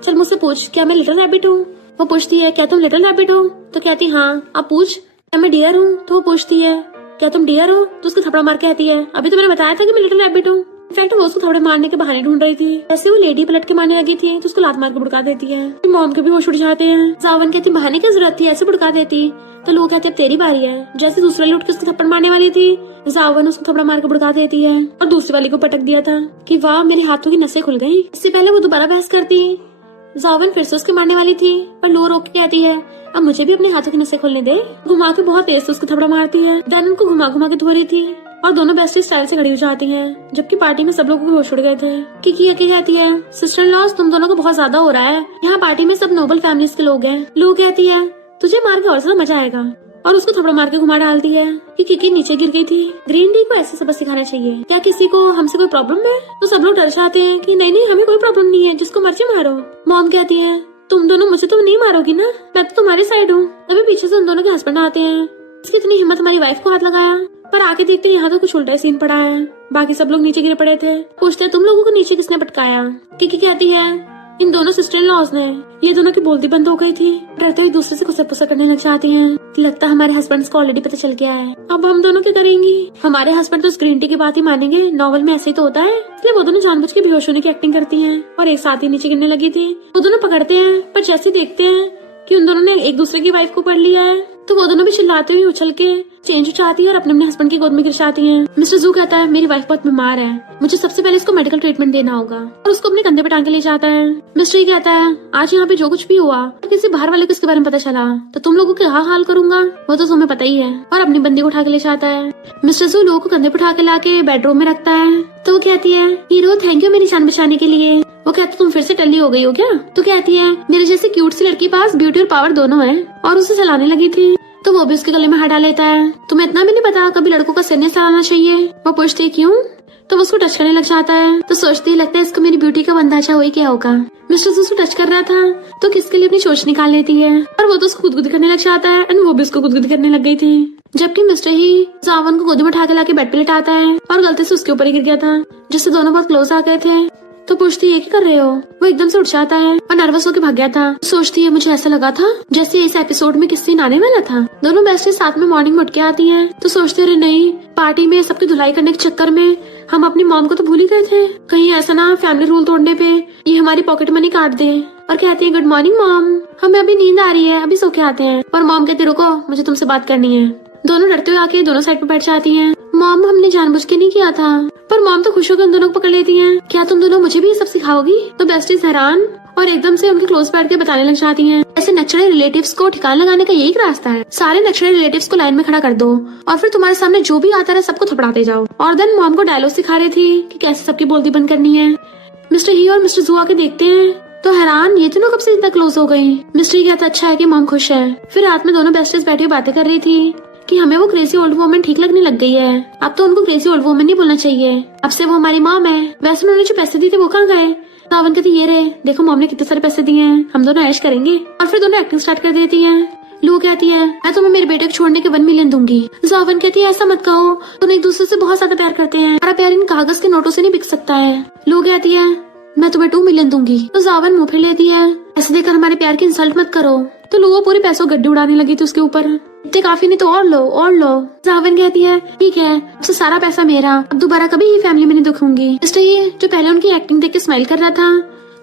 चल मुझसे पूछ क्या मैं लिटिल रैबिट हूँ? वो पूछती है क्या तुम लिटिल रैबिट हो? तो कहती हाँ। अब पूछ क्या मैं डियर हूँ? तो वो पूछती है क्या तुम डियर हो? तो उसको थप्पड़ मार कहती है अभी तो मैंने बताया था कि मैं लिटिल रैबिट हूँ। इनफैक्ट वो उसको थोड़े मारने के बहाने ढूंढ रही थी। ऐसे वो लेडी पलट के मारने लगी थी तो उसको लात मार के बुड़का देती है। मॉम के भी होश उड़ जाते हैं। जाओवेन कहती बहाने की जरूरत थी, ऐसे बुड़का देती। तो लोग कहते अब तेरी बारी है। जैसे दूसरे वाली उठ के उसको थप्पड़ मारने वाली थी, जाओवेन उसको थप्पड़ मार के बुड़का देती है और दूसरी वाली को पटक दिया था कि वाह मेरे हाथों की नसें खुल गई। इससे पहले वो दोबारा बहस करती। जाओवेन फिर से उसके मारने वाली थी पर लो रोक के कहती है अब मुझे भी अपने हाथों की नसें खोलने दे। घुमा के बहुत तेज से उसको थप्पड़ मारती है। देन उनको घुमा घुमा के धो रही थी और दोनों बेस्टी स्टाइल से खड़ी हो जाती हैं। जबकि पार्टी में सब लोगों को होश उड़ गए थे। किकी आके कहती है सिस्टर लॉस तुम दोनों को बहुत ज्यादा हो रहा है, यहाँ पार्टी में सब नोबल फैमिलीज के लोग हैं। लू कहती है तुझे मार के और ज्यादा मजा आएगा और उसको थप्पड़ मार के घुमा डालती है कि किकी नीचे गिर गई थी। ग्रीन टी को ऐसे सबक सिखाना चाहिए। क्या किसी को हमसे कोई प्रॉब्लम है? तो सब लोग डर जाते हैं कि नहीं हमें कोई प्रॉब्लम नहीं है, जिसको मर्जी मारो। मॉम कहती है तुम दोनों मुझे तो नहीं मारोगी ना, मैं तो तुम्हारे साइड हूँ। तभी पीछे से उन दोनों के हस्बैंड आते हैं। इसकी इतनी हिम्मत हमारी वाइफ को हाथ लगाया, पर आके देखते यहाँ तो कुछ उल्टा ही सीन पड़ा है। बाकी सब लोग नीचे गिरे पड़े थे। पूछते तुम लोगों को नीचे किसने पटकाया? किकी कहती है इन दोनों सिस्टर इन लॉज ने। ये दोनों की बोलती बंद हो गई थी, डरते हुए दूसरे से गुस्सा पुस्सा करने लग जाती हैं। लगता है हमारे हस्बैंड्स को ऑलरेडी पता चल गया है, अब हम दोनों क्या करेंगी? हमारे हस्बैंड तो ग्रीन टी की बात ही मानेंगे, नॉवल में ऐसे ही तो होता है। इसलिए वो दोनों जानबूझ के बेहोश होने की एक्टिंग करती हैं और एक साथ ही नीचे गिरने लगी थी। वो दोनों पकड़ते हैं पर जैसे देखते हैं कि उन दोनों ने एक दूसरे की वाइफ को पकड़ लिया है तो वो दोनों भी चिल्लाते हुए उछल के चेंज उठाती है और अपने हस्बैंड की गोद में गिर जाती हैं। मिस्टर जू कहता है मेरी वाइफ बहुत बीमार है, मुझे सबसे पहले इसको मेडिकल ट्रीटमेंट देना होगा और उसको अपने कंधे पे टांग के ले जाता है। मिस्टर कहता है आज यहाँ पे जो कुछ भी हुआ तो किसी बाहर वाले को इसके बारे में पता चला तो तुम लोगों का हाल करूंगा, वो तो तुम्हें पता ही है। और अपनी बंदी को उठा के ले जाता है। मिस्टर जू लोगों को कंधे पे उठा के लाके बेडरूम में रखता है। तो वो कहती है हीरो थैंक यू मेरी जान बचाने के लिए। वो कहता तुम फिर से टल्ली हो गई हो क्या? तो कहती है मेरे जैसी क्यूट सी लड़की पास ब्यूटी और पावर दोनों है और उसे चलाने लगी थी। तो वो भी उसके गले में हाथ डाल लेता है। तुम्हें इतना भी नहीं पता कभी लड़कों का सिर नहीं चलाना चाहिए? वो पूछती क्यों? तो वो उसको टच करने लग जाता है। तो सोचती लगता है इसको मेरी ब्यूटी का अंदाजा हुई क्या होगा। मिस्टर उसको टच कर रहा था तो किसके लिए अपनी चोंच निकाल लेती है और वो तो उसको गुदगुदी करने लग जाता है और वो भी उसको गुदगुदी करने लग गई थी। जबकि मिस्टर ही जाओवेन को गोदी में उठा के लाके बेड पे लेटाता है और गलती से उसके ऊपर ही गिर गया था, जिससे दोनों बहुत क्लोज आ गए थे। तो पूछती है क्या कर रहे हो? वो एकदम से उठ जाता है और नर्वस होकर भाग गया था। सोचती है मुझे ऐसा लगा था जैसे इस एपिसोड में किस सीन आने वाला था। दोनों बेस्टी साथ में मॉर्निंग में उठ के आती हैं। तो सोचते रहे नहीं पार्टी में सबकी धुलाई करने के चक्कर में हम अपनी मॉम को तो भूल ही गए थे, कहीं ऐसा ना फैमिली रूल तोड़ने पे ये हमारी पॉकेट मनी काट दे। और कहते हैं गुड मॉर्निंग मॉम, हमें अभी नींद आ रही है, अभी सो के आते हैं। और मॉम कहती रुको मुझे तुमसे बात करनी है। दोनों डरते हुए आके दोनों साइड पे बैठ जाती हैं। मॉम हमने जानबूझ के नहीं किया था। पर मॉम तो खुश होकर उन दोनों को पकड़ लेती हैं। क्या तुम दोनों मुझे भी ये सब सिखाओगी? तो बेस्टीज हैरान और एकदम से उनके क्लोज बैठ के बताने लग जाती हैं ऐसे नेचुरल रिलेटिव्स को ठिकाना लगाने का यही रास्ता है, सारे नेचुरल रिलेटिव्स को लाइन में खड़ा कर दो और फिर तुम्हारे सामने जो भी आता है सबको थपड़ाते जाओ। और देन मॉम को डायलॉग सिखा रही थी कि कैसे सबकी बोलती बंद करनी है। मिस्टर ही और मिस्टर जू आके देखते हैं तो हैरान, ये तीनों कब से इतना क्लोज हो गई। मिस्टर कहता अच्छा है कि मॉम खुश है। फिर रात में दोनों बेस्टीज बैठी हुई बातें कर रही थी कि हमें वो क्रेजी ओल्ड वुमन ठीक लगने लग गई है, अब तो उनको क्रेजी ओल्ड वुमन नहीं बोलना चाहिए, अब से वो हमारी मॉम है। वैसे उन्होंने जो पैसे दिए थे वो कहाँ गए। जावन कहती ये रहे, देखो मॉम ने कितने सारे पैसे दिए हैं, हम दोनों ऐश करेंगे। और फिर दोनों एक्टिंग स्टार्ट कर देती है। लू कहती है मैं तुम्हें मेरे बेटे को छोड़ने के 1 मिलियन दूंगी। जावन कहती है ऐसा मत कहो, तुम एक दूसरे से बहुत ज्यादा प्यार करते हैं, हमारा प्यार इन कागज के नोटों से नहीं बिक सकता है। लू कहती है मैं तुम्हें 2 मिलियन दूंगी। तो जावन मुंह फिर लेती है ऐसे देकर हमारे प्यार की इंसल्ट मत करो। तो लू पूरे पैसों गड्ढे उड़ाने लगी थी उसके ऊपर, इतने काफी नहीं तो और लो और लो। जावन कहती है ठीक है, अब से सारा पैसा मेरा, अब दोबारा कभी ही फैमिली में नहीं दुखूंगी। इसलिए जो पहले उनकी एक्टिंग देख के स्माइल कर रहा था,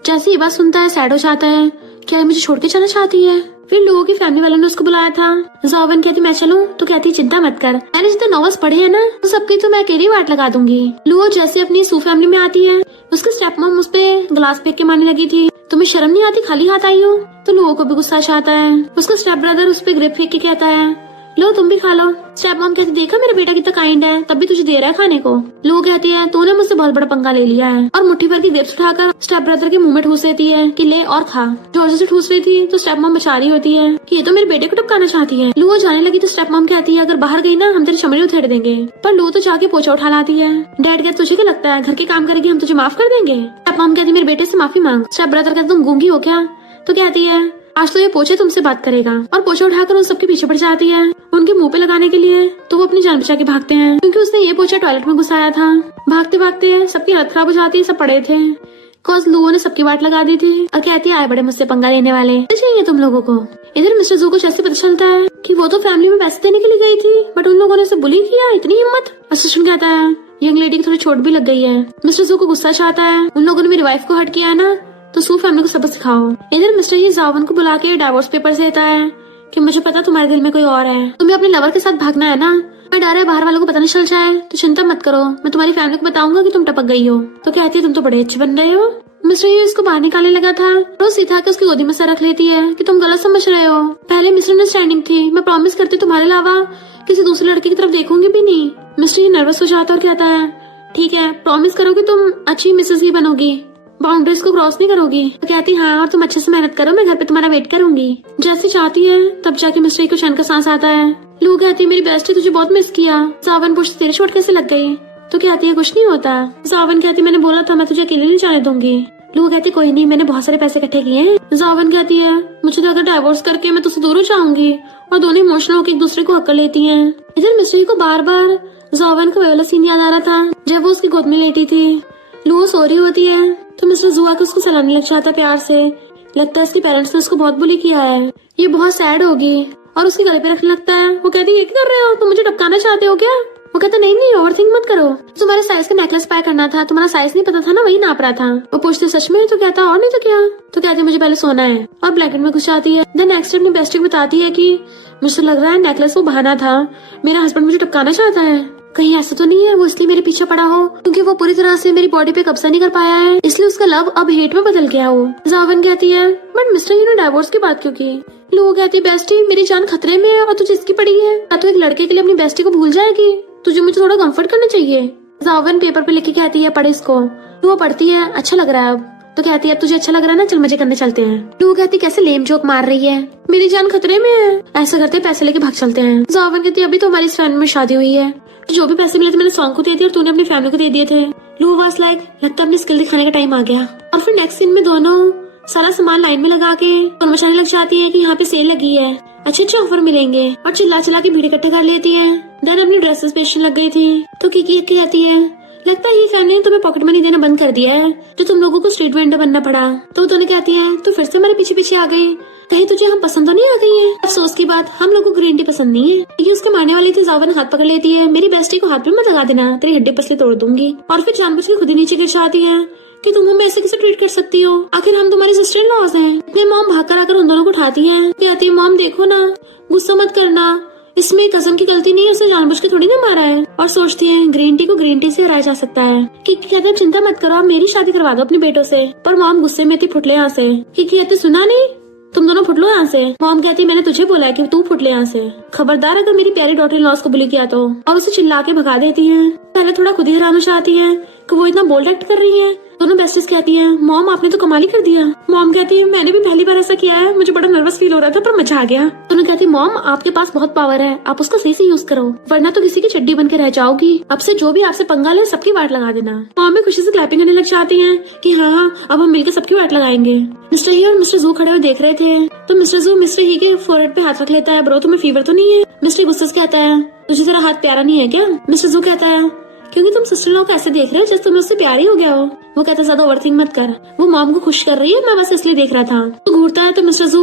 जैसे ये बात सुनता है सैड हो जाता है, क्या मुझे छोड़ के चलना चाहती है। फिर लोगों की फैमिली वालों ने उसको बुलाया था। जावन कहती मैं चलूं, तो कहती चिंता मत कर, मैंने जितने नॉवेल्स पढ़े हैं ना तो सबकी तो मैं अकेली वाट लगा दूंगी। लुओ जैसे अपनी सू फैमिली में आती है, उसके स्टेप मॉम उस पे ग्लास फेंक के मारने लगी थी, तुम्हें शर्म नहीं आती खाली हाथ आई हो। तो लुओ को भी गुस्सा आता है। उसका स्टेप ब्रदर उस पे ग्रेप फेंक के कहता है लो तुम भी खा लो। स्टेप मॉम कहती देखा मेरा बेटा कितना काइंड है, तब भी तुझे दे रहा है खाने को। लो कहती है तूने मुझसे बहुत बड़ा पंगा ले लिया है, और मुट्ठी भर की ग्रेप्स उठाकर स्टेप ब्रदर के मुंह में ठूस देती है कि ले और खा। जोर से ठूस रही थी तो स्टेप मॉम बचा रही होती है कि ये तो मेरे बेटे को टपकाना चाहती है। लू जाने लगी तो स्टेप मॉम कहती है अगर बाहर गई ना हम तेरी चमड़ी उधेड़ देंगे। पर लू तो जाके पोछा उठा लाती है। डैड कहते तुझे क्या लगता है घर के काम करेगी हम तुझे माफ कर देंगे। स्टेप मॉम कहती मेरे बेटे से माफी मांग। स्टेप ब्रदर कहते तुम गूंगी हो क्या। तो कहती है आज तो ये पोछे तुमसे बात करेगा, और पोछा उठाकर उन सबके पीछे पड़ जाती है उनके मुंह पे लगाने के लिए। तो वो अपनी जान बचा के भागते हैं क्योंकि उसने ये पोछा टॉयलेट में घुसाया था। भागते भागते सबकी हालत खराब हो जाती है, सब पड़े थे कॉज लुओ ने सबकी बात लगा दी थी और कहती है आए बड़े मुझसे पंगा लेने वाले चाहिए तुम लोगों को। इधर मिस्टर जू को जैसे पता चलता है कि वो तो फैमिली में पैसे देने के लिए गई थी, बट उन लोगों ने उसे बुली किया, इतनी हिम्मत। असिस्टेंट कहता है यंग लेडी की थोड़ी चोट भी लग गई है। मिस्टर जू को गुस्सा आता है, उन लोगों ने मेरी वाइफ को हर्ट किया है ना, तो सू फैमिली को सबक सिखाओ। इधर मिस्टर ही जावन को बुला के डाइवोर्स पेपर देता है कि मुझे पता तुम्हारे दिल में कोई और है, तुम्हें अपने लवर के साथ भागना है ना, मैं डर है बाहर वालों को पता नहीं चल जाए, तो चिंता मत करो, मैं तुम्हारी फैमिली को बताऊंगा कि तुम टपक गई हो। तो कहती है तुम तो बड़े अच्छे बन रहे हो। मिस्टर ही इसको बाहर निकालने लगा था, रोज सीधा के उसकी गोदी में सर रख लेती है कि तुम गलत समझ रहे हो, पहले मिसअंडरस्टैंडिंग थी, मैं प्रॉमिस करती तुम्हारे अलावा किसी दूसरे लड़के की तरफ देखूंगी भी नहीं। मिस्टर ही नर्वस हो जाता और कहता है ठीक है प्रॉमिस करो कि तुम अच्छी मिसेस ही बनोगी, बाउंड्रीज को क्रॉस नहीं करोगी। तो कहती हाँ और तुम अच्छे से मेहनत करो, मैं घर पे तुम्हारा वेट करूंगी। जैसे चाहती है तब जाके मिस्टर को चैन का सांस आता है। लू कहती मेरी बेस्टी तुझे बहुत मिस किया। जावन पूछती तेरे चोट कैसे लग गई। तो कहती है कुछ नहीं होता। जावन कहती मैंने बोला था मैं तुझे अकेले नहीं जाने दूंगी। लू कहती कोई नहीं, मैंने बहुत सारे पैसे इकट्ठे किए हैं। जावन कहती है मुझे तो अगर डाइवोर्स करके मैं तुझसे दूर हो जाऊंगी, और दोनों इमोशनल होकर एक दूसरे को हक कर लेती हैं। इधर मिस्टर को बार बार जावन का वाला सीन याद आ रहा था जब वो उसकी गोद में लेटी थी। लू सो रही होती है तो मिस्टर जू आकर उसको सहलाने लग जाता है प्यार से, लगता है उसके पेरेंट्स ने उसको बहुत बुली किया है, ये बहुत सैड होगी और उसके गले पे रखने लगता है। वो कहती है ये क्या कर रहे हो, तुम मुझे टपकाना चाहते हो क्या। वो कहता नहीं ओवरथिंक मत करो, तुम्हारे साइज का नेकलेस बाय करना था, तुम्हारा साइज नहीं पता था ना, वही नाप रहा था। वो पूछते सच में, तो कहता और नहीं तो क्या। तो कहते मुझे पहले सोना है, और ब्लैकेट में घुस जाती है। देन नेक्स्ट अपनी बेस्टी को बताती है कि मुझे लग रहा है नेकलेस वो बहाना था, मेरा हस्बैंड मुझे टपकाना चाहता है, कहीं ऐसा तो नहीं है वो इसलिए मेरे पीछे पड़ा हो क्योंकि वो पूरी तरह से मेरी बॉडी पे कब्जा नहीं कर पाया है, इसलिए उसका लव अब हेट में बदल गया हो। जावन कहती है बट मिस्टर यू ने डाइवोर्स की बात क्यों की। लोग कहती है बेस्टी मेरी जान खतरे में है और तुझे इसकी पड़ी है, क्या तू एक लड़के के लिए अपनी बेस्टी को भूल जाएगी, तुझे मुझे थोड़ा कंफर्ट करना चाहिए। जावन पेपर पे लिख के कहती है पढ़ इसको। वो पढ़ती है अच्छा लग रहा है अब। तो कहती है अब तुझे अच्छा लग रहा है ना, चल मजे करने चलते हैं। लू कहती कैसे लेम जोक मार रही है, मेरी जान खतरे में है। ऐसा करते पैसे लेके भाग चलते हैं। जावन कहती है अभी तो हमारी इस फैमिली में शादी हुई है, जो भी पैसे मिले थे मैंने सॉन्ग को दे दिए और तूने अपनी फैमिली को दे दिए थे। लू वाज लाइक लगता है अपनी स्किल दिखाने का टाइम आ गया। और फिर नेक्स्ट सीन में दोनों सारा सामान लाइन में लगा के और मचाने लग जाती है कि यहाँ पे सेल लगी है, अच्छे ऑफर मिलेंगे, और चिल्ला चिल्ला के भीड़ इकट्ठा कर लेती है। देन अपनी ड्रेसेस बेचने लग गई थी तो की कहती है लगता है ये फैमिली ने तुम्हें पॉकेट मनी देना बंद कर दिया है, जो तुम लोगों को स्ट्रीट वेंडर बनना पड़ा। तो दोनों कहती है तो फिर से हमारे पीछे पीछे आ गई, कहीं तुझे हम पसंद तो नहीं आ गई है। अफसोस की बात हम लोगों को ग्रीन टी पसंद नहीं है। ये उसके मारने वाली थी। जावन हाथ पकड़ लेती है, मेरी बेस्टी को हाथ पे मत लगा देना, तेरी हड्डी पसली तोड़ दूंगी। और फिर जानबूझ के खुद ही नीचे गिर जाती है कि तुम हमें ऐसे कैसे ट्रीट कर सकती हो, आखिर हम तुम्हारी सिस्टर इन लॉज हैं। इतने मॉम भाग कर आकर उन दोनों को उठाती है, कहती है मॉम देखो ना, गुस्सा मत करना, इसमें कसम की गलती नहीं है, उसे जानबूझ के थोड़ी ना मारा है। और सोचती है ग्रीन टी को ग्रीन टी से हराया जा सकता है। किकी कहते हैं चिंता मत करो, आप मेरी शादी करवा दो अपने बेटों से। पर मॉम गुस्से में थी, फुटले यहाँ से। किकी कहते सुना नहीं, तुम दोनों फुटलो यहाँ से। मॉम कहती मैंने तुझे बोला है कि तू फुटले यहाँ से, खबरदार अगर मेरी प्यारी डॉटर इन लॉस को बुली किया तो। और उसे चिल्ला के भगा देती है। पहले थोड़ा खुद ही हैरान हो जाती है कि वो इतना बोल्ड एक्ट कर रही है। दोनों बेस्टीज कहती हैं मॉम आपने तो कमाल ही कर दिया। मॉम कहती है मैंने भी पहली बार ऐसा किया है, मुझे बड़ा नर्वस फील हो रहा था पर मजा आ गया। दोनों कहती मॉम आपके पास बहुत पावर है, आप उसका सही से यूज करो वरना तो किसी की चड्डी बन के रह जाओगी। अब से जो भी आपसे पंगा ले सबकी वाट लगा देना। मॉम भी खुशी से क्लैपिंग करने लग जाती है कि हाँ अब हम मिलकर सबकी वाट लगाएंगे। मिस्टर ही और मिस्टर जू खड़े हुए देख रहे थे तो मिस्टर जू मिस्टर ही के फोरहेड पे हाथ रख लेता है। ब्रो तुम्हें फीवर तो नहीं है? मिस्टर गुस्से से कहता है तुझे तेरा हाथ प्यारा नहीं है क्या? मिस्टर जू कहता है क्योंकि तुम सिस्टर इन लॉ को ऐसे देख रहे हो जैसे तुम्हें उससे प्यार ही हो गया हो। वो कहता है ज्यादा ओवरथिंक मत कर, वो मॉम को खुश कर रही है, मैं बस इसलिए देख रहा था। तो घूरता है तो मिस्टर जू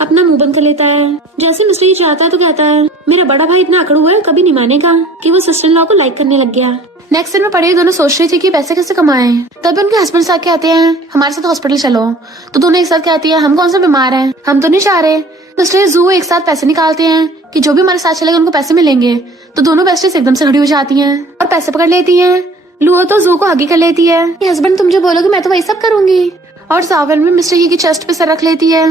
अपना मुंह बंद कर लेता है। जैसे मिस्टर ये चाहता है तो कहता है मेरा बड़ा भाई इतना अकड़ू है, कभी नहीं मानेगा कि वो सिस्टर इन लॉ को लाइक करने लग गया। नेक्स्ट दिन में पढ़े दोनों सोच रही थी कि पैसे कैसे कमाएं। तभी उनके हस्बैंड साथ आते हैं हमारे साथ हॉस्पिटल चलो। तो दोनों एक साथ कहती है हम कौन सा बीमार हैं, हम तो नहीं चाह रहे। मिस्टर जू एक साथ पैसे निकालते हैं कि जो भी हमारे साथ चलेगा उनको पैसे मिलेंगे। तो दोनों बेस्टीज एकदम से खड़ी हो जाती हैं और पैसे पकड़ लेती हैं। लुओ तो जू को हगी कर लेती है कि हस्बैंड तुम जो बोलोगे मैं तो वही सब करूंगी। और सावन में मिस्टर ही की चेस्ट पे सर रख लेती है।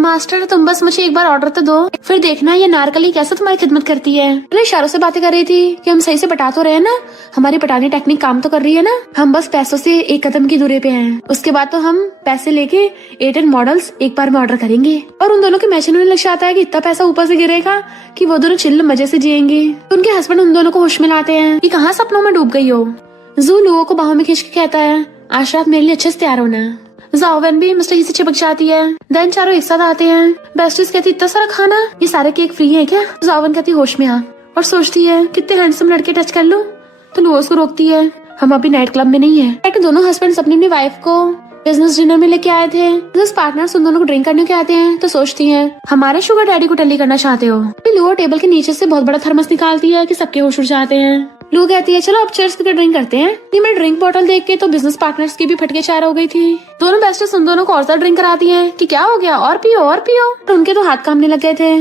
मास्टर तुम बस मुझे एक बार ऑर्डर तो दो, फिर देखना ये नारकली कैसे तुम्हारी खिदमत करती है। इशारों से बातें कर रही थी कि हम सही से पटा तो रहे हैं ना, हमारी पटाने टेक्निक काम तो कर रही है ना, हम बस पैसों से एक कदम की दूरी पे हैं। उसके बाद तो हम पैसे लेके 8 मॉडल्स एक बार में ऑर्डर करेंगे। और उन दोनों के मैच होने लग जाता है कि इतना पैसा ऊपर से गिरेगा कि वो दोनों चिल्ल मजे से जिएंगे। उनके हस्बैंड उन दोनों को होश में लाते हैं कि कहाँ सपनों में डूब गई हो। जू लुओ को बाहों में खींच के कहता है आज रात मेरे लिए अच्छे से तैयार होना। जाओवेन भी मिस्टर ही से चिपक जाती है। देन चारों एक साथ आते हैं। बेस्टीज कहती इतना सारा खाना, ये सारे केक फ्री है क्या? जाओवेन कहती होश में आ और सोचती है कितने हैंडसम लड़के टच कर लो। तो लुओ उसको रोकती है हम अभी नाइट क्लब में नहीं है। दोनों हस्बैंड अपनी अपनी वाइफ को बिजनेस डिनर में लेके आए थे। बिजनेस पार्टनर्स उन दोनों को ड्रिंक करने के आते हैं तो सोचती हैं हमारे शुगर डैडी को टल्ली करना चाहते हो। लुओ टेबल के नीचे से बहुत बड़ा थर्मस निकालती है कि सबके होश उड़ जाते हैं। लुओ कहती है चलो अब चीयर्स करके ड्रिंक करते हैं। ये मैं ड्रिंक बॉटल देख के तो बिजनेस पार्टनर्स की भी फटके चार हो गई थी। दोनों बेस्टीज उन दोनों को और ज्यादा ड्रिंक कराती हैं कि क्या हो गया और पियो और पियो। तो उनके तो हाथ कांपने लग गए थे।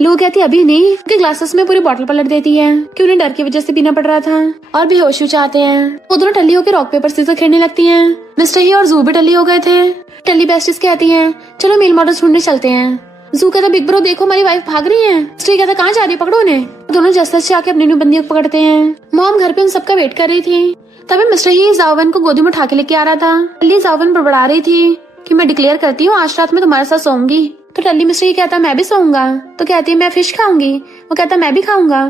लुओ कहती अभी नहीं, उनके ग्लासेस में पूरी बॉटल पलट देती है कि उन्हें डर की वजह से पीना पड़ रहा था और बेहोश हो जाते हैं। वो दोनों टल्ली होकर रॉक पेपर सीजर खेलने लगती हैं। मिस्टर ही और जू भी टल्ली हो गए थे। टल्ली बेस्टीज कहती हैं चलो मेल मॉडल ढूंढने चलते हैं। जू कहता बिग ब्रो देखो हमारी वाइफ भाग रही है। मिस्टर कहता कहाँ जा रही है, पकड़ो उन्हें। दोनों जस्टिस से आके अपनी बंदियों को पकड़ते हैं। मॉम घर पे उन सबका वेट कर रही थी। तभी मिस्टर ही जाओवेन को गोदी में उठा के लेके आ रहा था। टल्ली जाओवेन बड़बड़ा रही थी कि मैं डिक्लेयर करती हूँ आज रात में तुम्हारे साथ सोऊंगी। तो टल्ली मिस्टर ही कहता मैं भी सोऊंगा। तो कहती है मैं फिश खाऊंगी। वो कहता मैं भी खाऊंगा।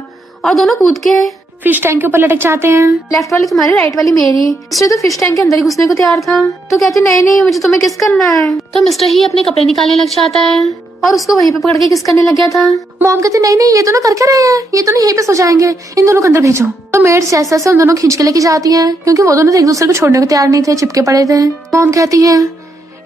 और दोनों कूद के फिश टैंक के ऊपर लटक जाते हैं। लेफ्ट वाली तुम्हारी राइट वाली मेरी। मिस्टर तो फिश टैंक के अंदर ही घुसने को तैयार था तो कहते नहीं नहीं मुझे तुम्हें किस करना है। तो मिस्टर ही अपने कपड़े निकालने लग जाता है और उसको वहीं पे पकड़ के किस करने लग गया था। मॉम कहती नहीं नहीं ये तो ना करके रहे हैं, ये तो नहीं यहीं पे सो जाएंगे, इन दोनों को अंदर भेजो। तो मेड्स जैसे से उन दोनों खींच के लेके जाती हैं क्योंकि वो दोनों तो एक दूसरे को छोड़ने को तैयार नहीं थे, चिपके पड़े थे। मॉम कहती है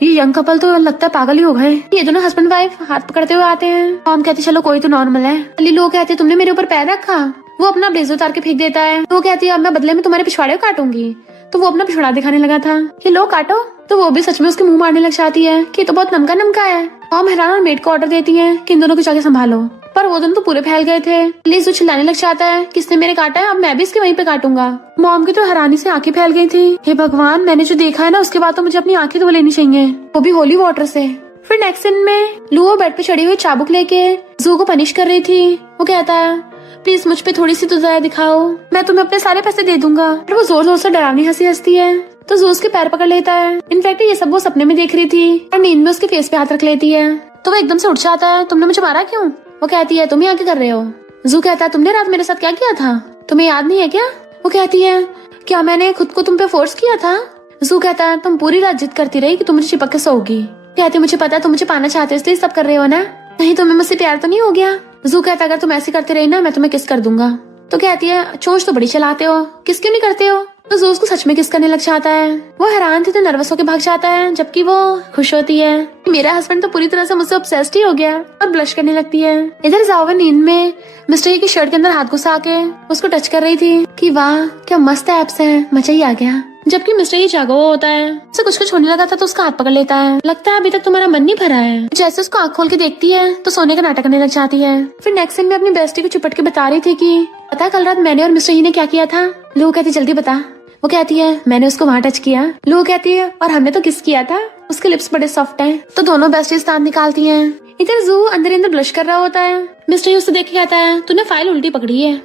ये यंग कपल तो लगता है पागल ही हो गए। ये दोनों हस्बैंड वाइफ हाथ पकड़ते हुए आते हैं। मॉम कहती चलो कोई तो नॉर्मल है। अली लोग कहते तुमने मेरे ऊपर पैर रखा। वो अपना ब्लेजर उतार के फेंक देता है। वो कहती है अब मैं बदले में तुम्हारे पिछवाड़े को काटूंगी। तो वो अपना पिछवाड़ा दिखाने लगा था कि लो काटो। तो वो भी सच में उसके मुंह मारने लग जाती है कि तो बहुत नमका नमका है। मॉम हैरान और मेड को ऑर्डर देती है कि इन दोनों को जाके संभालो। पर वो दोनों तो पूरे फैल गए थे। प्लीज वो चिल्लाने लग जाता है किसने मेरे काटा है, अब मैं भी इसके वहीं पे काटूंगा। मॉम की तो हैरानी से आंखें फैल गई थी। हे भगवान मैंने जो देखा है ना उसके बाद तो मुझे अपनी आंखें धो लेनी चाहिए, वो भी होली वाटर से। फिर नेक्स्ट सीन में लुओ बेड पे चढ़ी हुई चाबुक लेके जू को पनिश कर रही थी। वो कहता है प्लीज मुझ पे थोड़ी सी तो दया दिखाओ, मैं तुम्हें अपने सारे पैसे दे दूंगा। फिर वो जोर जोर से डरावनी हंसी हंसती है तो जू उसके पैर पकड़ लेता है। इनफैक्ट ये सब वो सपने में देख रही थी और नींद में उसके फेस पे हाथ रख लेती है। तो वो एकदम से उठ जाता है तुमने मुझे मारा क्यों? वो कहती है तुम यहाँ क्या कर रहे हो? जू कहता है तुमने रात मेरे साथ क्या किया था, तुम्हें याद नहीं है क्या? वो कहती है क्या मैंने खुद को तुम पे फोर्स किया था? जू कहता है तुम पूरी रात जिद करती रही कि तुम मुझे चिपक के सोओगी। कहती मुझे पता है तुम मुझे पाना चाहते हो इसलिए सब कर रहे हो ना, नहीं तुम्हें मुझसे प्यार तो नहीं हो गया? जू कहता अगर तुम ऐसे करते रही ना मैं तुम्हें किस कर दूंगा। तो कहती है चोंच तो बड़ी चलाते हो, किस क्यों नहीं करते हो? तो जू उसको सच में किस करने लग जाता है। वो हैरान थी तो नर्वस होकर भाग जाता है जबकि वो खुश होती है। मेरा हस्बैंड तो पूरी तरह से मुझसे ऑब्सेस्ड ही हो गया और ब्लश करने लगती है। इधर जाओवेन नींद में मिस्टर ही की शर्ट के अंदर हाथ घुसा के उसको टच कर रही थी कि वाह क्या मस्त एब्स है, मजा ही आ गया। जबकि मिस्टर ही जागा हुआ होता है। उसे कुछ होने लगा था तो उसका हाथ पकड़ लेता है। लगता है अभी तक तुम्हारा मन नहीं भरा है। जैसे उसको आँख खोल के देखती है तो सोने का नाटक करने लग जाती है। फिर नेक्स्ट सीन में अपनी बेस्टी को चिपट के बता रही थी कि पता है कल रात मैंने और मिस्टर ही ने क्या किया था। लू कहती जल्दी बता। वो कहती है मैंने उसको वहाँ टच किया। लू कहती है और हमने तो किस किया था, उसके लिप्स बड़े सॉफ्ट हैं। तो दोनों बेस्टीज दांत निकालती हैं। इधर जू अंदर ब्लश कर रहा होता है। मिस्टर ही उसे देख के कहता है तूने फाइल उल्टी पकड़ी है।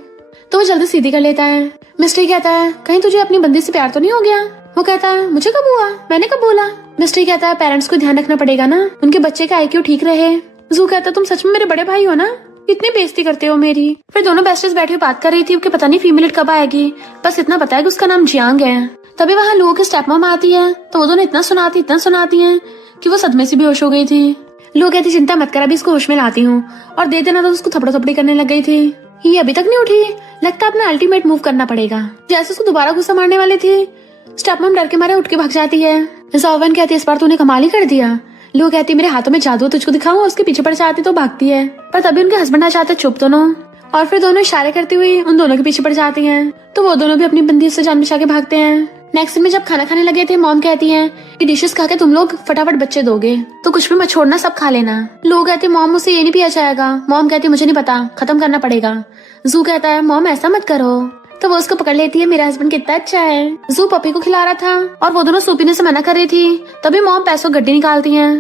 तो वो जल्दी सीधी कर लेता है। मिस्टर ही कहता है कहीं तुझे अपनी बंदी से प्यार तो नहीं हो गया। वो कहता है मुझे कब हुआ, मैंने कब बोला। मिस्टर ही कहता है पेरेंट्स को ध्यान रखना पड़ेगा ना, उनके बच्चे का IQ ठीक रहे। जू कहता है तुम सच में मेरे बड़े भाई हो ना, इतनी बेइज्जती करते हो मेरी। फिर दोनों बेस्टीज बैठे बात कर रही थी कि पता नहीं फीमेल कब आएगी, बस इतना पता है कि उसका नाम जियांग है। तभी वहाँ लोगों की स्टेप मॉम आती है तो वो दोनों इतना सुनाती हैं कि वो सदमे से बेहोश हो गई थी। लोग कहती चिंता मत कर, अभी इसको होश में लाती हूँ, और दे देना तो उसको थपड़ा थपड़ी करने लग गई थी। ये अभी तक नहीं उठी, लगता है अपना अल्टीमेट मूव करना पड़ेगा। जैसे उसको दोबारा गुस्सा मारने वाली थी, स्टेप मॉम डर के मारे उठ के भाग जाती है। जाओवन कहती है इस बार तूने कमाल ही कर दिया। लोग कहती मेरे हाथों में जादू, तुझको दिखाऊं। उसके पीछे पड़ जाती तो भागती है, पर तभी उनके हस्बैंड आ जाते चुप दोनों, और फिर दोनों इशारे करती हुई उन दोनों के पीछे पड़ जाती हैं। तो वो दोनों भी अपनी बंदी से जान बचा के भागते हैं। नेक्स्ट में जब खाना खाने लगे थे, मॉम कहती है कि डिशेस खा के तुम लोग फटाफट बच्चे दोगे, तो कुछ भी मत छोड़ना, सब खा लेना। लोग कहते मॉम मुझसे ये नहीं पिया जाएगा। मॉम कहती मुझे नहीं पता, खत्म करना पड़ेगा। जू कहता है मॉम ऐसा मत करो। तो वो उसको पकड़ लेती है, मेरा हस्बैंड कितना अच्छा है। जू पपी को खिला रहा था और वो दोनों सूप पीने से मना कर रही थी। तभी मॉम पैसों गड्डी निकालती है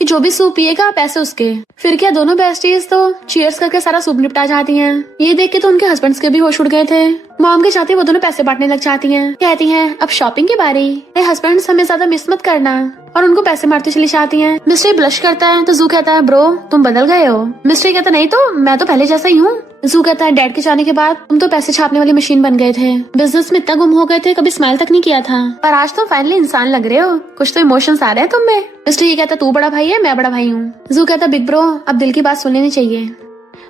कि जो भी सूप पिएगा पैसे उसके। फिर क्या दोनों बेस्टीज तो चीयर्स करके सारा सूप निपटा जाती हैं। ये देख के तो उनके हस्बैंड्स के भी होश उड़ गए थे। मॉम के चाहते वो दोनों पैसे बांटने लग जाती हैं। कहती हैं अब शॉपिंग की बारी, मेरे हस्बैंड्स हमें ज्यादा मिस मत करना, और उनको पैसे मारते चली जाती हैं। मिस्टर ब्लश करता है तो जू कहता है ब्रो तुम बदल गए हो। मिस्टर कहता नहीं तो मैं तो पहले जैसा ही हूँ। जू कहता है डैड के जाने के बाद तुम तो पैसे छापने वाली मशीन बन गए थे, बिजनेस में इतना गुम हो गए थे, कभी स्माइल तक नहीं किया था, पर आज तो फाइनली इंसान लग रहे हो, कुछ तो इमोशंस आ रहे हैं तुम में। मिस्टर ये कहता तू बड़ा भाई है, मैं बड़ा भाई हूँ। जू कहता बिग ब्रो अब दिल की बात सुन लेनी चाहिए।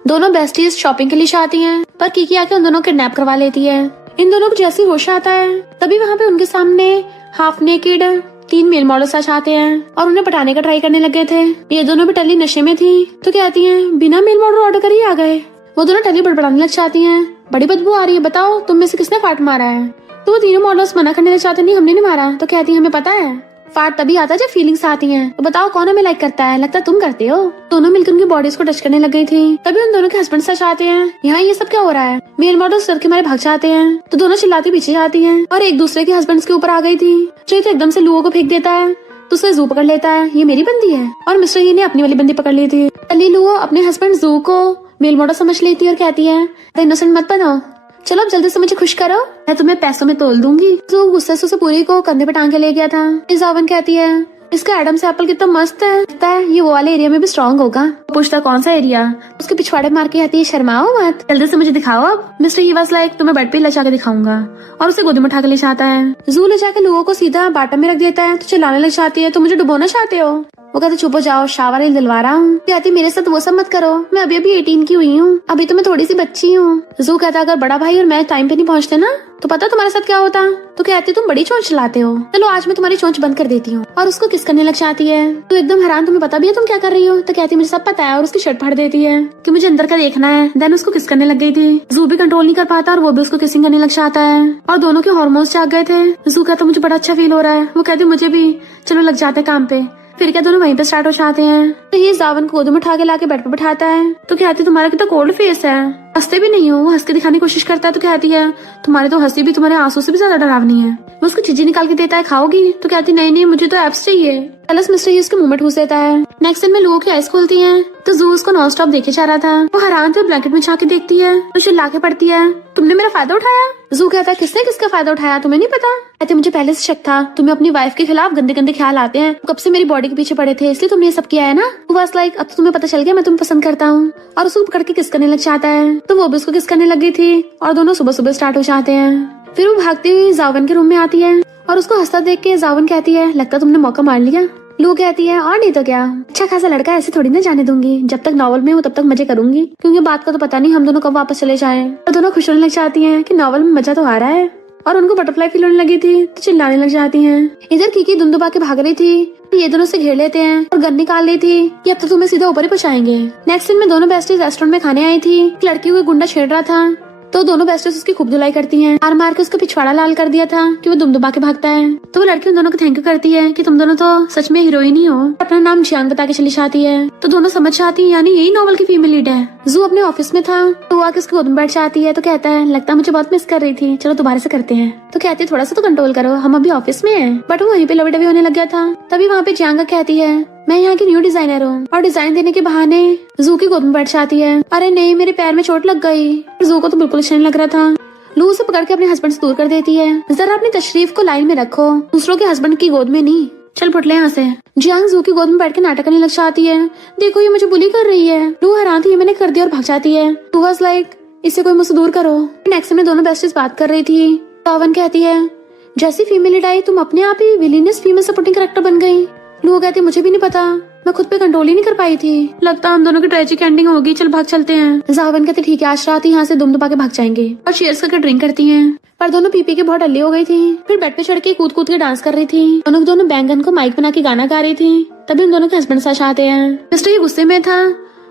दोनों बेस्टीज शॉपिंग के लिए आती हैं, पर कीकी आके उन दोनों किडनैप करवा लेती है। इन दोनों को जैसे होश आता है तभी वहाँ पे उनके सामने हाफ नेकेड 3 मेल मॉडल्स आ जाते हैं और उन्हें पटाने का ट्राई करने लगे थे। ये दोनों भी टली नशे में थी तो कहती हैं बिना मेल मॉडल ऑर्डर कर ही आ गए। वो दोनों टली बड़बड़ाने लग जाती हैं, बड़ी बदबू आ रही है, बताओ तुम में से किसने फाट मारा है। तो वो तीनों मॉडल्स मना करने लग जाते नहीं हमने नहीं मारा। तो कहती है हमें पता है, फाट तभी आता है जब फीलिंग्स आती हैं। तो बताओ कौन हमें लाइक करता है, लगता है तुम करते हो। दोनों मिलकर उनकी बॉडीज को टच करने लग गई थी। तभी उन दोनों के हस्बैंड सच आते हैं। यहाँ ये सब क्या हो रहा है। मेल मॉडल्स डर के मारे भाग जाते हैं तो दोनों चिल्लाती पीछे जाती हैं और एक दूसरे के हस्बैंड्स के ऊपर आ गई थी। जो तो एकदम से लुओ को फेंक देता है तो उसे जू पकड़ लेता है, ये मेरी बंदी है, और मिस्टर ही ने अपनी वाली बंदी पकड़ ली थी। अली लुओ अपने हस्बैंड जू को मेल मॉडल समझ लेती है और कहती है इनोसेंट मत बनो, चलो अब जल्दी से मुझे खुश करो, मैं तुम्हें पैसों में तोल दूंगी। जो गुस्से से उसे पूरी को कंधे पे टांग के ले गया था। जावन कहती है इसका एडम्स एप्पल कितना मस्त है, लगता है ये वो वाले एरिया में भी स्ट्रॉन्ग होगा। पूछता कौन सा एरिया, उसके पिछवाड़े मार के आती है शर्माओ मत, जल्दी से मुझे दिखाओ अब। मिस्टर ही वाज लाइक तुम्हें बेड पे लचा के दिखाऊंगा, और उसे गोदी में उठा के ले जाता है। जू ले जाके लोगों को सीधा बाटम में रख देता है तो चिल्लाने लग जाती है तो मुझे डुबोना चाहते हो। वो कहते चुप हो जाओ, शावर दिलवा रहा हूँ। कहती मेरे साथ वो सब मत करो, मैं अभी 18 की हुई हूँ, अभी तो मैं थोड़ी सी बच्ची हूँ। जू कहता अगर बड़ा भाई और मैं टाइम पे नहीं पहुँचते ना तो पता तुम्हारे साथ क्या होता। तो कहती तुम बड़ी चोंच चलाते हो, चलो आज मैं तुम्हारी चोंच बंद कर देती हूँ, और उसको किस करने लग जाती है। तो एकदम हैरान तुम्हें पता भी है तुम क्या कर रही हो। तो कहती मुझे सब पता है, और उसकी शर्ट फाड़ देती है कि मुझे अंदर का देखना है। देन उसको किस करने लग गई थी। जू भी कंट्रोल नहीं कर पाता और वो भी उसको किसिंग करने लग जाता है, और दोनों के हार्मोन्स जाग गए थे। जू कहता मुझे बड़ा अच्छा फील हो रहा है। वो कहती मुझे भी, चलो लग जाते हैं काम पे। फिर क्या दोनों वहीं पे स्टार्ट हो जाते हैं। तो ये जावन को गोद में उठा के लाके बेड पे बिठाता है तो कहती तुम्हारा कितना कोल्ड फेस है, हंसते भी नहीं हो। वो हंस के दिखाने की कोशिश करता है तो कहती है तुम्हारे तो हंसी भी तुम्हारे आंसू से भी ज्यादा डरावनी है। वो उसको चिज्जी निकाल के देता है, खाओगी। तो कहती नहीं नहीं मुझे तो एप्स चाहिए। प्लस मिस्टर ही उसके मुंह में ठूस देता है। नेक्स्ट दिन में लोगों की आइस खोलती हैं तो जू उसको नॉन स्टॉप देखे जा रहा था। वो हैरान थे, ब्लैंकेट में झांक के देखती है तो चिल्ला के पड़ती है तुमने मेरा फायदा उठाया। जू कहता है किसने किसका फायदा उठाया, तुम्हें नहीं पता। कहते मुझे पहले से शक था, तुम्हें अपनी वाइफ के खिलाफ गंदे गंदे ख्याल आते हैं, कब से मेरी बॉडी के पीछे पड़े थे, इसलिए तुमने ये सब किया है ना। वो बस लाइक अब तो तुम्हें पता चल गया मैं तुम्हें पसंद करता हूँ, और उसको पकड़ के किस करने लग जाता है। तो वो भी उसको किस करने लग गई थी और दोनों सुबह सुबह स्टार्ट हो जाते हैं। फिर वो भागती हुई जावन के रूम में आती है और उसको हंसता देख के जावन कहती है लगता तुमने मौका मार लिया। लू कहती है और नहीं तो क्या, अच्छा खासा लड़का ऐसे थोड़ी ना जाने दूंगी, जब तक नॉवल में हूँ तब तक मजे करूंगी, क्योंकि बात का तो पता नहीं हम दोनों कब वापस चले जाएं। और दोनों खुश होने लग जाती हैं कि नॉवल में मजा तो आ रहा है, और उनको बटरफ्लाई फील होने लगी थी तो चिल्लाने लग जाती हैं। इधर कीकी दुंदुबा के भाग रही थी, ये दोनों से घेर लेते हैं और गन निकाल ली थी कि अब तो तुम्हें सीधा ऊपर ही पहुंचाएंगे। नेक्स्ट सीन में दोनों बेस्टीज रेस्टोरेंट में खाने आई थी। एक लड़की को गुंडा छेड़ रहा था तो दोनों बेस्टीज उसकी खूब धुलाई करती हैं, मार मार के उसका पिछवाड़ा लाल कर दिया था कि वो दुम दुबा के भागता है। तो वो लड़की उन दोनों को थैंक यू करती है कि तुम दोनों तो सच में हीरोइन ही हो, अपना नाम जियांग बता के चली जाती है। तो दोनों समझ जाती है यानी यही नॉवल की फीमेल लीड है। जू अपने ऑफिस में था तो वो आके उसकी गोद में बैठ जाती है। तो कहता है लगता मुझे बहुत मिस कर रही थी, चलो दोबारा से करते हैं। तो कहती है थोड़ा सा तो कंट्रोल करो, हम अभी ऑफिस में हैं। बट वो वहीं पे लवे डबे होने लग गया था। तभी वहाँ पे जियांग कहती है मैं यहाँ की न्यू डिजाइनर हूँ, और डिजाइन देने के बहाने जू की गोद में बैठ जाती है। अरे नहीं, मेरे पैर में चोट लग गई। जू को तो बिल्कुल अच्छा नहीं लग रहा था। लू उसे पकड़ के अपने हस्बैंड से दूर कर देती है। जरा अपनी तशरीफ को लाइन में रखो, दूसरों के हस्बैंड की गोद में नहीं। चल फुटले यहाँ से। जियांग जू की गोद में बैठ के नाटक करने लग जाती है। देखो ये मुझे बुली कर रही है। लू हैरान थी ये मैंने कर दिया और भाग जाती है। लू वाज लाइक इससे कोई मुझसे दूर करो। नेक्स्ट में दोनों बेस्टीज बात कर रही थी। पवन कहती है जैसी फीमेल लीड आई तुम अपने आप ही विलीनियस फीमेल सपोर्टिंग कैरेक्टर बन गई। लू कहती मुझे भी नहीं पता, मैं खुद पे कंट्रोल ही नहीं कर पाई थी। लगता हम दोनों की ट्रेजिक एंडिंग होगी, चल भाग चलते हैं। जावन कहते ठीक है, आज रात यहाँ से दुम दुबा के भाग जाएंगे। और चीयर्स करके ड्रिंक करती हैं। पर दोनों पी के बहुत डल्ली हो गई थी। फिर बेड पे चढ़ के कूद कूद के डांस कर रही थी। दोनों बैंगन को माइक बना के गाना गा रही थी। तभी उन दोनों के हस्बैंड साथ आते हैं। मिस्टर ये गुस्से में था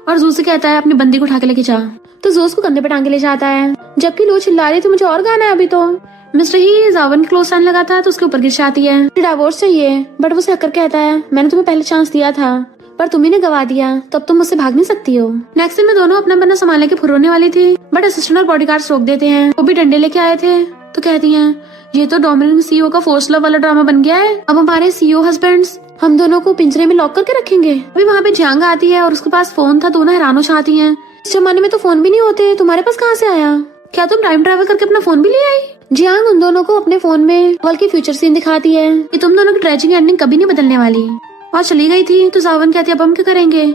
और जू से कहता है अपनी बंदी को उठा के लेके जा। तो जू उसको कंधे पे टांग के ले जाता है, जबकि लू चिल्ला रही थी मुझे और गाना है अभी तो। मिस्टर ही जावन क्लोज आने लगा था तो उसके ऊपर गिर जाती है। डिवोर्स चाहिए, बट वो हक्कर कहता है मैंने तुम्हें पहले चांस दिया था पर तुम ही ने गवा दिया, तब तुम मुझसे भाग नहीं सकती हो। नेक्स्ट दिन में दोनों अपना बना संभालने के फुर्रोने वाली थी, बट असिस्टेंट और बॉडीगार्ड्स रोक देते हैं। वो भी डंडे लेके आए थे। तो कहती हैं ये तो डोमिनेंट सीईओ का फोर्स लव वाला ड्रामा बन गया है। अब हमारे सीईओ हस्बैंड्स हम दोनों को पिंजरे में लॉक करके रखेंगे। अभी वहाँ पे जियांग आती है और उसके पास फोन था। दोनों हैरान हो जाती हैं, इस जमाने में तो फोन भी नहीं होते, तुम्हारे पास कहाँ से आया? क्या तुम टाइम ट्रैवल करके अपना फोन भी ले आई? जियांग उन दोनों को अपने फोन में बल्कि फ्यूचर सीन दिखाती है कि तुम दोनों की ट्रेजिक एंडिंग कभी नहीं बदलने वाली। और चली गई थी। तो जावन कहती है अब हम क्या करेंगे?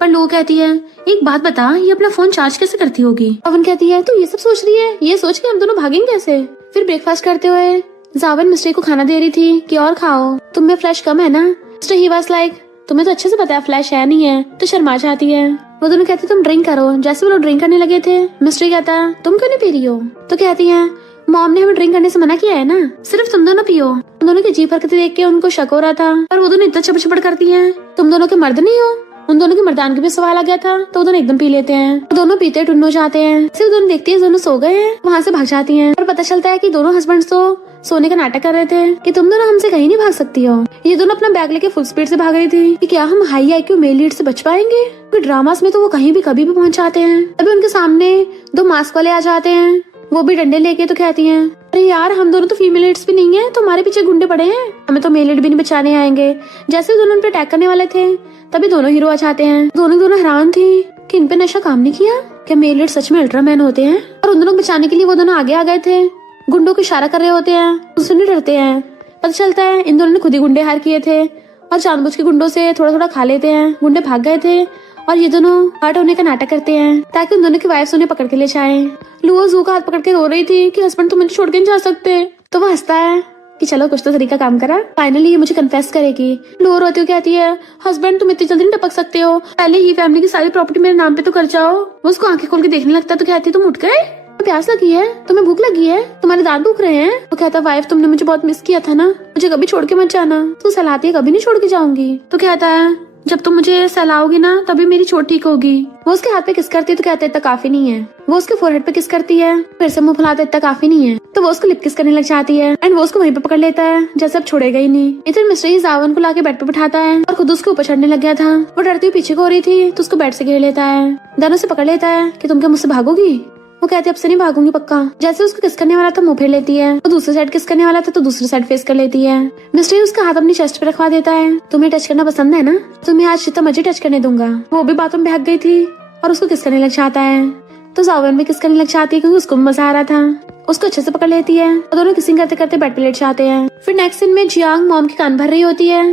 पर लो कहती है एक बात बता, ये अपना फोन चार्ज कैसे करती होगी? पवन कहती है तू ये सब सोच रही है, ये सोच के हम दोनों भागेंगे कैसे? फिर ब्रेकफास्ट करते हुए जावन मिस्टर को खाना दे रही थी कि और खाओ, तुम में फ्लैश कम है ना? मिस्टर ही वाज लाइक तुम्हें तो अच्छे से पता है फ्लैश है नहीं है। तो शर्मा जाती है। वो दोनों कहती तुम ड्रिंक करो। जैसे वो लोग ड्रिंक करने लगे थे, मिस्टर कहता है तुम क्यों नहीं पी रही हो? तो कहती है मॉम ने हमें ड्रिंक करने से मना किया है ना, सिर्फ तुम दोनों पियो। उन दोनों की अजीब हरकतें देख के उनको शक हो रहा था, पर वो दोनों इतना चपड़ करती हैं तुम दोनों के मर्द नहीं हो। उन दोनों की मर्दानगी भी सवाल आ गया था। तो वो दोनों एकदम पी लेते हैं। दोनों पीते टुन्न हो जाते हैं। सिर्फ दोनों देखती है दोनों सो गए हैं, वहाँ से भाग जाती हैं। और पता चलता है कि दोनों हस्बैंड्स तो सोने का नाटक कर रहे थे कि तुम दोनों हमसे कहीं नहीं भाग सकती हो। ये दोनों अपना बैग लेके फुल स्पीड से भाग रही थी कि क्या हम हाई IQ मेल लीड से बच पाएंगे? क्योंकि ड्रामास में तो वो कहीं भी कभी भी पहुंच जाते हैं। अभी उनके सामने दो मास्क वाले आ जाते हैं, वो भी डंडे लेके। तो कहती हैं अरे यार हम दोनों तो फीमेल लीड्स भी नहीं है, तो हमारे पीछे गुंडे पड़े हैं, हमें तो मेल लीड भी नहीं बचाने आएंगे। जैसे दोनों उन पे अटैक करने वाले थे तभी दोनों हीरो आ जाते हैं। दोनों हैरान थी कि इन पे नशा काम नहीं किया, क्या मेल लीड सच में अल्ट्रामैन होते हैं? और उन दोनों को बचाने के लिए वो दोनों आगे आ गए थे। गुंडों को इशारा कर रहे होते हैं, उनसे नहीं डरते हैं। पता चलता है इन दोनों ने खुद ही गुंडे हायर किए थे और जानबूझ के गुंडों से थोड़ा थोड़ा खा लेते हैं। गुंडे भाग गए थे और ये दोनों हर्ट होने का नाटक करते हैं ताकि उन दोनों की वाइफ्स उन्हें पकड़ के ले जाएं। लुओ जू का हाथ पकड़ के रो रही थी कि हस्बैंड तुम मुझे छोड़ के नहीं जा सकते। तो वो हंसता है कि चलो कुछ तो तरीका काम करा, फाइनली ये मुझे कन्फेस करेगी। लुओ रोती हुई कहती है हस्बैंड तुम इतनी जल्दी नहीं टपक सकते हो, पहले ही फैमिली की सारी प्रॉपर्टी मेरे नाम पे तो कर जाओ। वो उसको आंखें खोल के देखने लगता है। तो कहती है तुम उठ गए, प्यास लगी है, तुम्हें भूख लगी है, तुम्हारे दांत दुख रहे हैं? वो कहता वाइफ तुमने मुझे बहुत मिस किया था ना, मुझे कभी छोड़ के मत जाना। तो सहलाती है कभी नहीं छोड़ के जाऊंगी। तो कहता है जब तुम मुझे सहलाओगी ना तभी मेरी चोट ठीक होगी। वो उसके हाथ पे किस करती है। तो कहता है इतना काफी नहीं है। वो उसके फोरहेड पे किस करती है, फिर से मुंह फुलाता है इतना काफी नहीं है। तो वो उसको लिप किस करने लग जाती है एंड वो उसको वहीं पे पकड़ लेता है जैसे अब छोड़ेगा ही नहीं। इधर मिस्टर ही जावन को लाके बेड पे बिठाता है और खुद उसके ऊपर चढ़ने लग गया था। वो डरती हुई पीछे को हो रही थी तो उसको बेड से घेर लेता है, दोनों से पकड़ लेता है कि तुम क्या मुझसे भागोगी? वो कहती है अब से नहीं भागूंगी पक्का। जैसे उसको किस करने वाला था मुंह फेर लेती है, वो दूसरी साइड किस करने वाला था तो दूसरी साइड फेस कर लेती है। मिस्टर उसका हाथ अपनी चेस्ट पे रखवा देता है। तुम्हें टच करना पसंद है ना, तुम्हें आज जितना मर्जी टच करने दूंगा। वो भी बातों में भाग गई थी और उसको किस करने लग जाता है। तो जावन भी किस करने लग जाती है क्योंकि उसको मजा आ रहा था। उसको अच्छे से पकड़ लेती है और दोनों किसिंग करते करते बेड पे लेट जाते हैं। फिर नेक्स्ट सीन में जियांग मॉम की कान भर रही होती है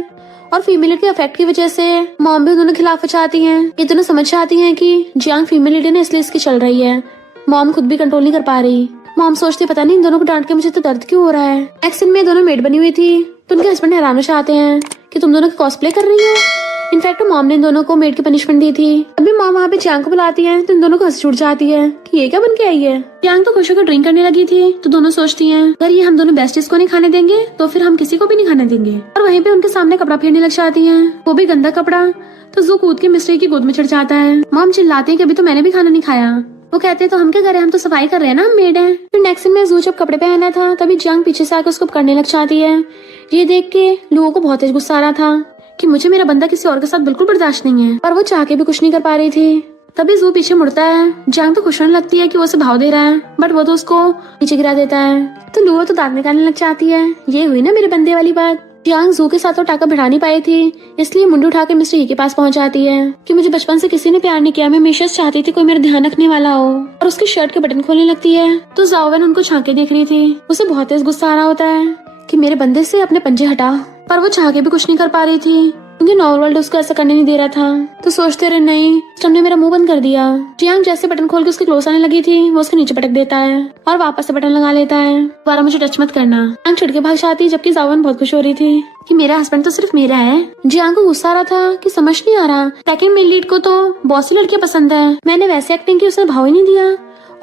और फीमेल के अफेक्ट की वजह से मॉम भी दोनों खिलाफ हो जाती है। ये दोनों समझ जाती है कि जियांग फीमेल लीडर ने इसलिए इसकी चल रही है। मॉम खुद भी कंट्रोल नहीं कर पा रही। मॉम सोचती पता नहीं इन दोनों को डांट के मुझे तो दर्द क्यों हो रहा है। एक्शन में दोनों मेड बनी हुई थी तो उनके हस्बैंड हैरान हो जाते हैं कि तुम दोनों कॉस्प्ले कर रही हो। इनफैक्ट मॉम ने इन दोनों को मेड की पनिशमेंट दी थी। अभी मॉम वहाँ पे जियांग को बुलाती है तो इन दोनों को हंसी छूट जाती है कि ये क्या बन के आई है। जियांग तो खुश होकर ड्रिंक करने लगी थी तो दोनों सोचती हैं अगर ये हम दोनों बेस्टीज को नहीं खाने देंगे तो फिर हम किसी को भी नहीं खाने देंगे। और वहीं पे उनके सामने कपड़ा फेरने लग जाती है, वो भी गंदा कपड़ा। तो जू कूद के मिस्टर की गोद में चढ़ जाता है। मॉम चिल्लाती है कि अभी तो मैंने भी खाना नहीं खाया। वो कहते हैं तो हम क्या करें, हम तो सफाई कर रहे हैं ना, हम मेड हैं। फिर नेक्स्ट सीन में जू जब कपड़े पहना था तभी जियांग पीछे से आकर उसको पकड़ने लग जाती है। ये देख के लोगों को बहुत तेज गुस्सा आ रहा था कि मुझे मेरा बंदा किसी और के साथ बिल्कुल बर्दाश्त नहीं है, पर वो चाह के भी कुछ नहीं कर पा रही थी। तभी जू पीछे मुड़ता है। जियांग तो खुश होने लगती है कि वो उसे भाव दे रहा है, बट वो तो उसको नीचे गिरा देता है। तो लुओ तो दांत निकालने लग जाती है। ये हुई ना मेरे बंदे वाली बात। जियांग जू के साथ तो टाका भिड़ा नहीं पाई थी, इसलिए मुंडू उठा के मिस्टर ही के पास पहुंच जाती है कि मुझे बचपन से किसी ने प्यार नहीं किया, मैं हमेशा चाहती थी कोई मेरा ध्यान रखने वाला हो। और उसकी शर्ट के बटन खोलने लगती है तो जाओवेन उनको झांके देख रही थी। उसे बहुत तेज गुस्सा आ रहा होता है कि मेरे बंदे से अपने पंजे हटा, पर वो चाह के भी कुछ नहीं कर पा रही थी क्योंकि नॉर्मल वर्ल्ड उसको ऐसा करने नहीं दे रहा था। तो सोचते रहे नहीं, सिस्टम ने मेरा मुंह बंद कर दिया। जियांग जैसे बटन खोल के उसके क्लोज आने लगी थी, वो उसके नीचे पटक देता है और वापस से बटन लगा लेता है, दोबारा मुझे टच मत करना। जियांग छिड़ के भाग जाती है, जबकि जाओवेन बहुत खुश हो रही थी कि मेरा हस्बैंड तो सिर्फ मेरा है। जियांग को गुस्सा आ रहा था कि समझ नहीं आ रहा, सेकंड मेल लीड को तो बहुत सी लड़कियां पसंद है, मैंने वैसे एक्टिंग की उसने भाव ही नहीं दिया,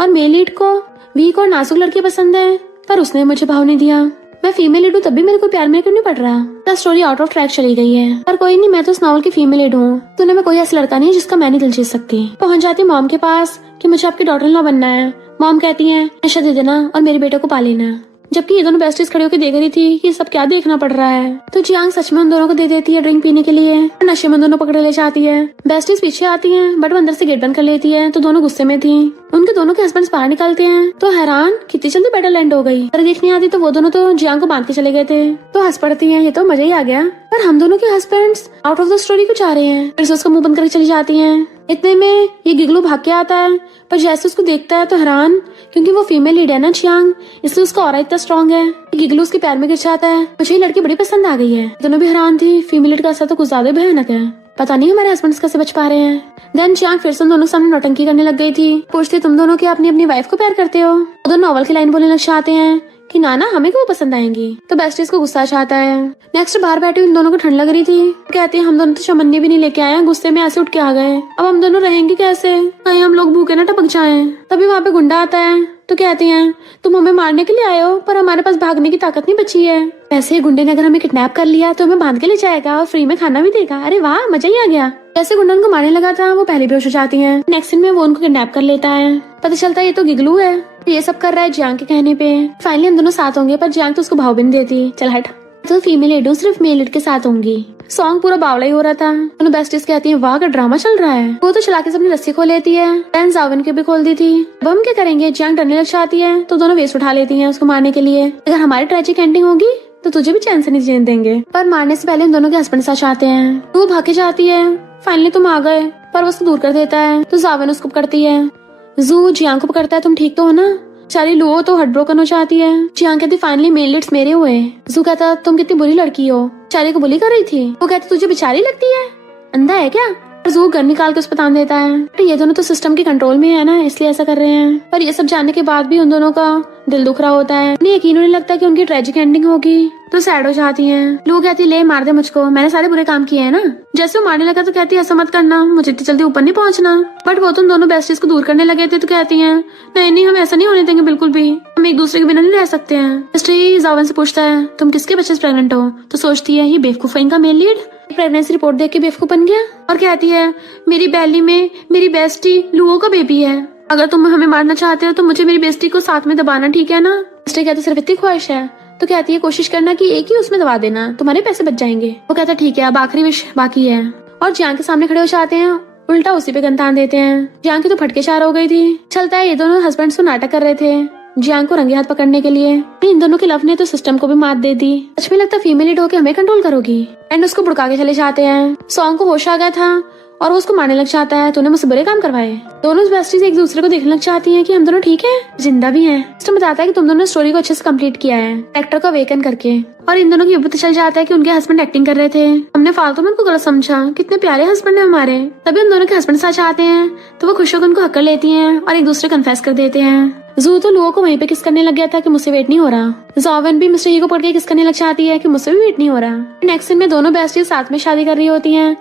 और मेल लीड को वीक और नाजुक लड़कियां पसंद है पर उसने मुझे भाव नहीं दिया। मैं फीमेल लीड हूँ तब भी मेरे को प्यार में क्यों नहीं पड़ रहा। स्टोरी आउट ऑफ ट्रैक चली गई है, पर कोई नहीं, मैं तो इस नॉवल की फीमेल लीड हूँ, दुनिया में कोई ऐसा लड़का नहीं है जिसका मैं नहीं दिल जीत सकती। पहुंच जाती मॉम के पास कि मुझे आपकी डॉटर इन लॉ बनना है। मॉम कहती है नशा दे देना और मेरे बेटे को पाल लेना, जबकि ये दोनों बेस्टीज खड़े होकर देख रही थी कि सब क्या देखना पड़ रहा है। तो जियांग सच में उन दोनों को दे देती है ड्रिंक पीने के लिए, और नशे में दोनों पकड़ ले जाती है। बेस्टीज पीछे आती हैं बट वो अंदर से गेट बंद कर लेती है, तो दोनों गुस्से में थी। उनके दोनों के हस्बैंड्स बाहर निकलते हैं तो हैरान कितनी जल्दी बैटल लैंड हो गई। पर देखने आती तो वो दोनों तो जियांग को बांध के चले गए थे। तो हंस पड़ती है, ये तो मजा ही आ गया, पर हम दोनों के husbands out of the story क्यों जा रहे हैं। फिर से उसका मुंह बंद करके चली जाती है। इतने में ये गिगलू भाग के आता है, पर जैसे उसको देखता है तो हैरान, क्योंकि वो फीमेल लीड है ना जियांग, इसलिए उसका ऑरा इतना स्ट्रॉन्ग है। गिगलू उसके पैर में गिर जाता है। मुझे ये लड़की बड़ी पसंद आ गई है। दोनों भी हैरान थी, फीमेल लीड का असर तो कुछ ज्यादा भयानक है, पता नहीं हमारे हस्बैंड्स कैसे बच पा रहे हैं। देन जियांग फिर से उन दोनों सामने नौटंकी करने लग गई थी, पूछती तुम दोनों क्या अपनी अपनी वाइफ को प्यार करते हो। दोनों नॉवल की लाइन बोलने लग जाते हैं कि नाना हमें क्यों पसंद आएंगी। तो बेस्टीज को गुस्सा आता है। नेक्स्ट बाहर बैठे हुए इन दोनों को ठंड लग रही थी, कहती है हम दोनों तो चमन्नी भी नहीं लेके आए, गुस्से में ऐसे उठ के आ गए, अब हम दोनों रहेंगे कैसे, कहीं हम लोग भूखे ना टपक जाएं। तभी वहाँ पे गुंडा आता है तो कहती हैं तुम हमें मारने के लिए आए हो, पर हमारे पास भागने की ताकत नहीं बची है। ऐसे गुंडे ने अगर हमें किडनैप कर लिया तो हमें बांध के ले जाएगा और फ्री में खाना भी देगा। अरे वाह, मजा ही आ गया। जैसे गुंडा उनको मारने लगा था वो पहले बेहोश हो जाती हैं। नेक्स्ट सीन में वो उनको किडनैप कर लेता है। पता चलता है ये तो गिगलू है, ये सब कर रहा है जियांग के कहने पे। फाइनली हम दोनों साथ होंगे, पर जियांग तो उसको भाव भी नहीं देती। चल हट, तो फीमेल लीड हूँ, सिर्फ मेल लीड के साथ होंगी। सॉन्ग पूरा बावला ही हो रहा था। दोनों बेस्टीज कहती हैं वाह का ड्रामा चल रहा है। वो तो चला के अपनी रस्सी खोल लेती है, देन जाओवेन की भी खोल दी थी। अब हम क्या करेंगे। जियांग डरने लग जाती है तो दोनों वेस्ट उठा लेती हैं उसको मारने के लिए। अगर हमारी ट्रेजिक एंडिंग होगी तो तुझे भी चैन से नहीं जीने देंगे। पर मारने से पहले हम दोनों के हस्बैंड साथ आते हैं। वो भाग के जाती है, फाइनली तुम आ गए, पर वो उसको दूर कर देता है। तो जाओवेन उसको पकड़ती है। जू जियांग को पकड़ता है, तुम ठीक तो हो ना। चारी लुओ तो हट ब्रोकन हो जाती है। जियांग कहती फाइनली मेल लीड्स मेरे हुए। जू कहता तुम कितनी बुरी लड़की हो, चारी को बुली कर रही थी। वो कहती तुझे बेचारी लगती है, अंधा है क्या। जू गन निकाल के उस पर तान देता है। तो ये दोनों तो सिस्टम के कंट्रोल में है ना, इसलिए ऐसा कर रहे हैं। पर ये सब जानने के बाद भी उन दोनों का दिल दुख रहा होता है। उन्हें यकीन नहीं लगता कि उनकी ट्रेजिक एंडिंग होगी, तो सैड हो जाती हैं। लोग कहती ले मार दे मुझको, मैंने सारे बुरे काम किए हैं ना। जैसे वो मारने लगा तो कहती है ऐसा मत करना, मुझे इतनी जल्दी ऊपर नहीं पहुंचना। बट वो तुम दोनों बेस्टीज को दूर करने लगे थे तो कहती हैं नहीं नहीं, हम ऐसा नहीं होने देंगे बिल्कुल भी, हम एक दूसरे के बिना नहीं रह सकते हैं। मिस्टर जाओवेन से पूछता है तुम किसके बच्चे से प्रेग्नेंट हो। तो सोचती है ये बेवकूफ इनका मेल लीड प्रेगनेंसी रिपोर्ट देख के बेवकूफ बन गया, और कहती है मेरी बैली में मेरी बेस्टी लुओ का बेबी है। अगर तुम हमें मारना चाहते हो तो मुझे मेरी बेस्टी को साथ में दबाना, ठीक है ना। मिस्टर कहते सिर्फ इतनी ख्वाहिश है। तो कहती है कोशिश करना कि एक ही उसमें दबा देना, तुम्हारे पैसे बच जाएंगे। वो कहता ठीक है, अब आखिरी विश बाकी है। और जियांग के सामने खड़े हो जाते हैं, उल्टा उसी पे गन तान देते हैं। जियांग की तो फटके चार हो गई थी। चलता है ये दोनों हस्बैंड्स तो नाटक कर रहे थे जियांग को रंगे हाथ पकड़ने के लिए। इन दोनों की लव ने तो सिस्टम को भी मात दे दी। सच में लगता फीमेल लीड होके हमें कंट्रोल करोगी। एंड उसको बुड़का के चले जाते हैं। सॉन्ग को होश आ गया था और वो उसको मारने लग जाता है, तूने मुझसे बुरे काम करवाए। दोनों बेस्टीज एक दूसरे को देखने लग जाती हैं कि हम दोनों ठीक हैं, जिंदा भी हैं। सिस्टम बताता है कि तुम दोनों ने स्टोरी को अच्छे से कंप्लीट किया है, एक्टर को अवेकन करके। और इन दोनों की पता चल जाता है कि उनके हस्बैंड एक्टिंग कर रहे थे, हमने फालतू में उनको गलत समझा, कितने प्यारे हस्बैंड है हमारे। तभी उन दोनों के हस्बैंड साथ आते हैं तो वो खुश होकर उनको हक कर लेती हैं और एक दूसरे कन्फेस कर देते हैं। जू तो लोगों को वहीं पे किस करने लग गया था कि मुझसे वेट नहीं हो रहा। जाओवेन भी मिस्टर ही को पकड़ के किस करने लग जाती है कि मुझसे भी वेट नहीं हो रहा। नेक्स्ट सीन में दोनों बेस्टीज साथ में शादी कर रही होती हैं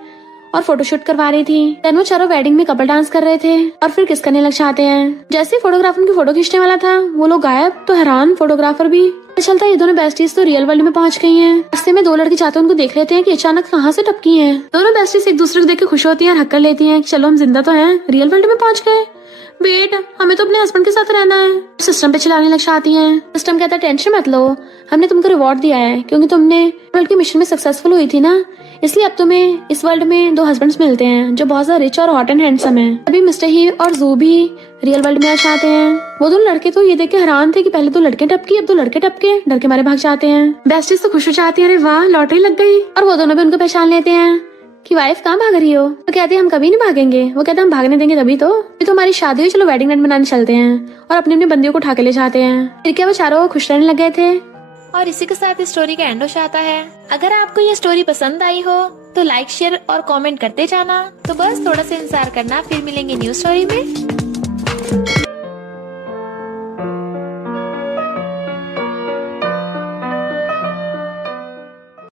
और फोटोशूट करवा रही थी। देन वो चारों वेडिंग में कपल डांस कर रहे थे और फिर किस करने लग जाते हैं। जैसे फोटोग्राफर उनकी फोटो खींचने वाला था वो लोग गायब, तो हैरान फोटोग्राफर भी। चलता ये दोनों बेस्टीज तो रियल वर्ल्ड में पहुंच गई हैं। रास्ते में दो लड़के जाते उनको देख लेते हैं कि अचानक कहाँ से टपकी हैं। दोनों बेस्टीज एक दूसरे को देख के खुश होती हैं, हक कर लेती हैं कि चलो हम जिंदा तो हैं, रियल वर्ल्ड में पहुंच गए। वेट, हमें तो अपने हस्बैंड के साथ रहना है। सिस्टम पे चिल्लाने लग जाती हैं। सिस्टम कहता है टेंशन मत लो, हमने तुमको रिवॉर्ड दिया है क्योंकि तुमने वर्ल्ड के मिशन में सक्सेसफुल हुई थी ना, इसलिए अब तुम्हें इस वर्ल्ड में 2 हस्बैंड्स मिलते हैं जो बहुत ज्यादा रिच और हॉट एंड हैंडसम है। अभी मिस्टर ही और जू भी रियल वर्ल्ड में आ जाते हैं। वो दोनों लड़के तो ये देख के हैरान थे कि पहले 2 लड़के टपकी, अब 2 लड़के टपके, डर के मारे भाग जाते हैं। बेस्टीज तो खुश हो जाती है, अरे वाह लॉटरी लग गई। और वो दोनों भी उनको पहचान लेते हैं कि वाइफ कहाँ भाग रही हो। तो कहते हैं हम कभी नहीं भागेंगे। वो कहते हैं हम भागने देंगे तभी तो हमारी शादी हुई, चलो वेडिंग नाइट मनाने चलते हैं। और अपनी अपनी बंदियों को उठा के ले जाते हैं। फिर क्या वो चारों खुश रहने लग गए थे। और इसी के साथ इस स्टोरी का एंड हो जाता है। अगर आपको ये स्टोरी पसंद आई हो तो लाइक शेयर और कमेंट करते जाना। तो बस थोड़ा सा इंतजार करना, फिर मिलेंगे न्यू स्टोरी में।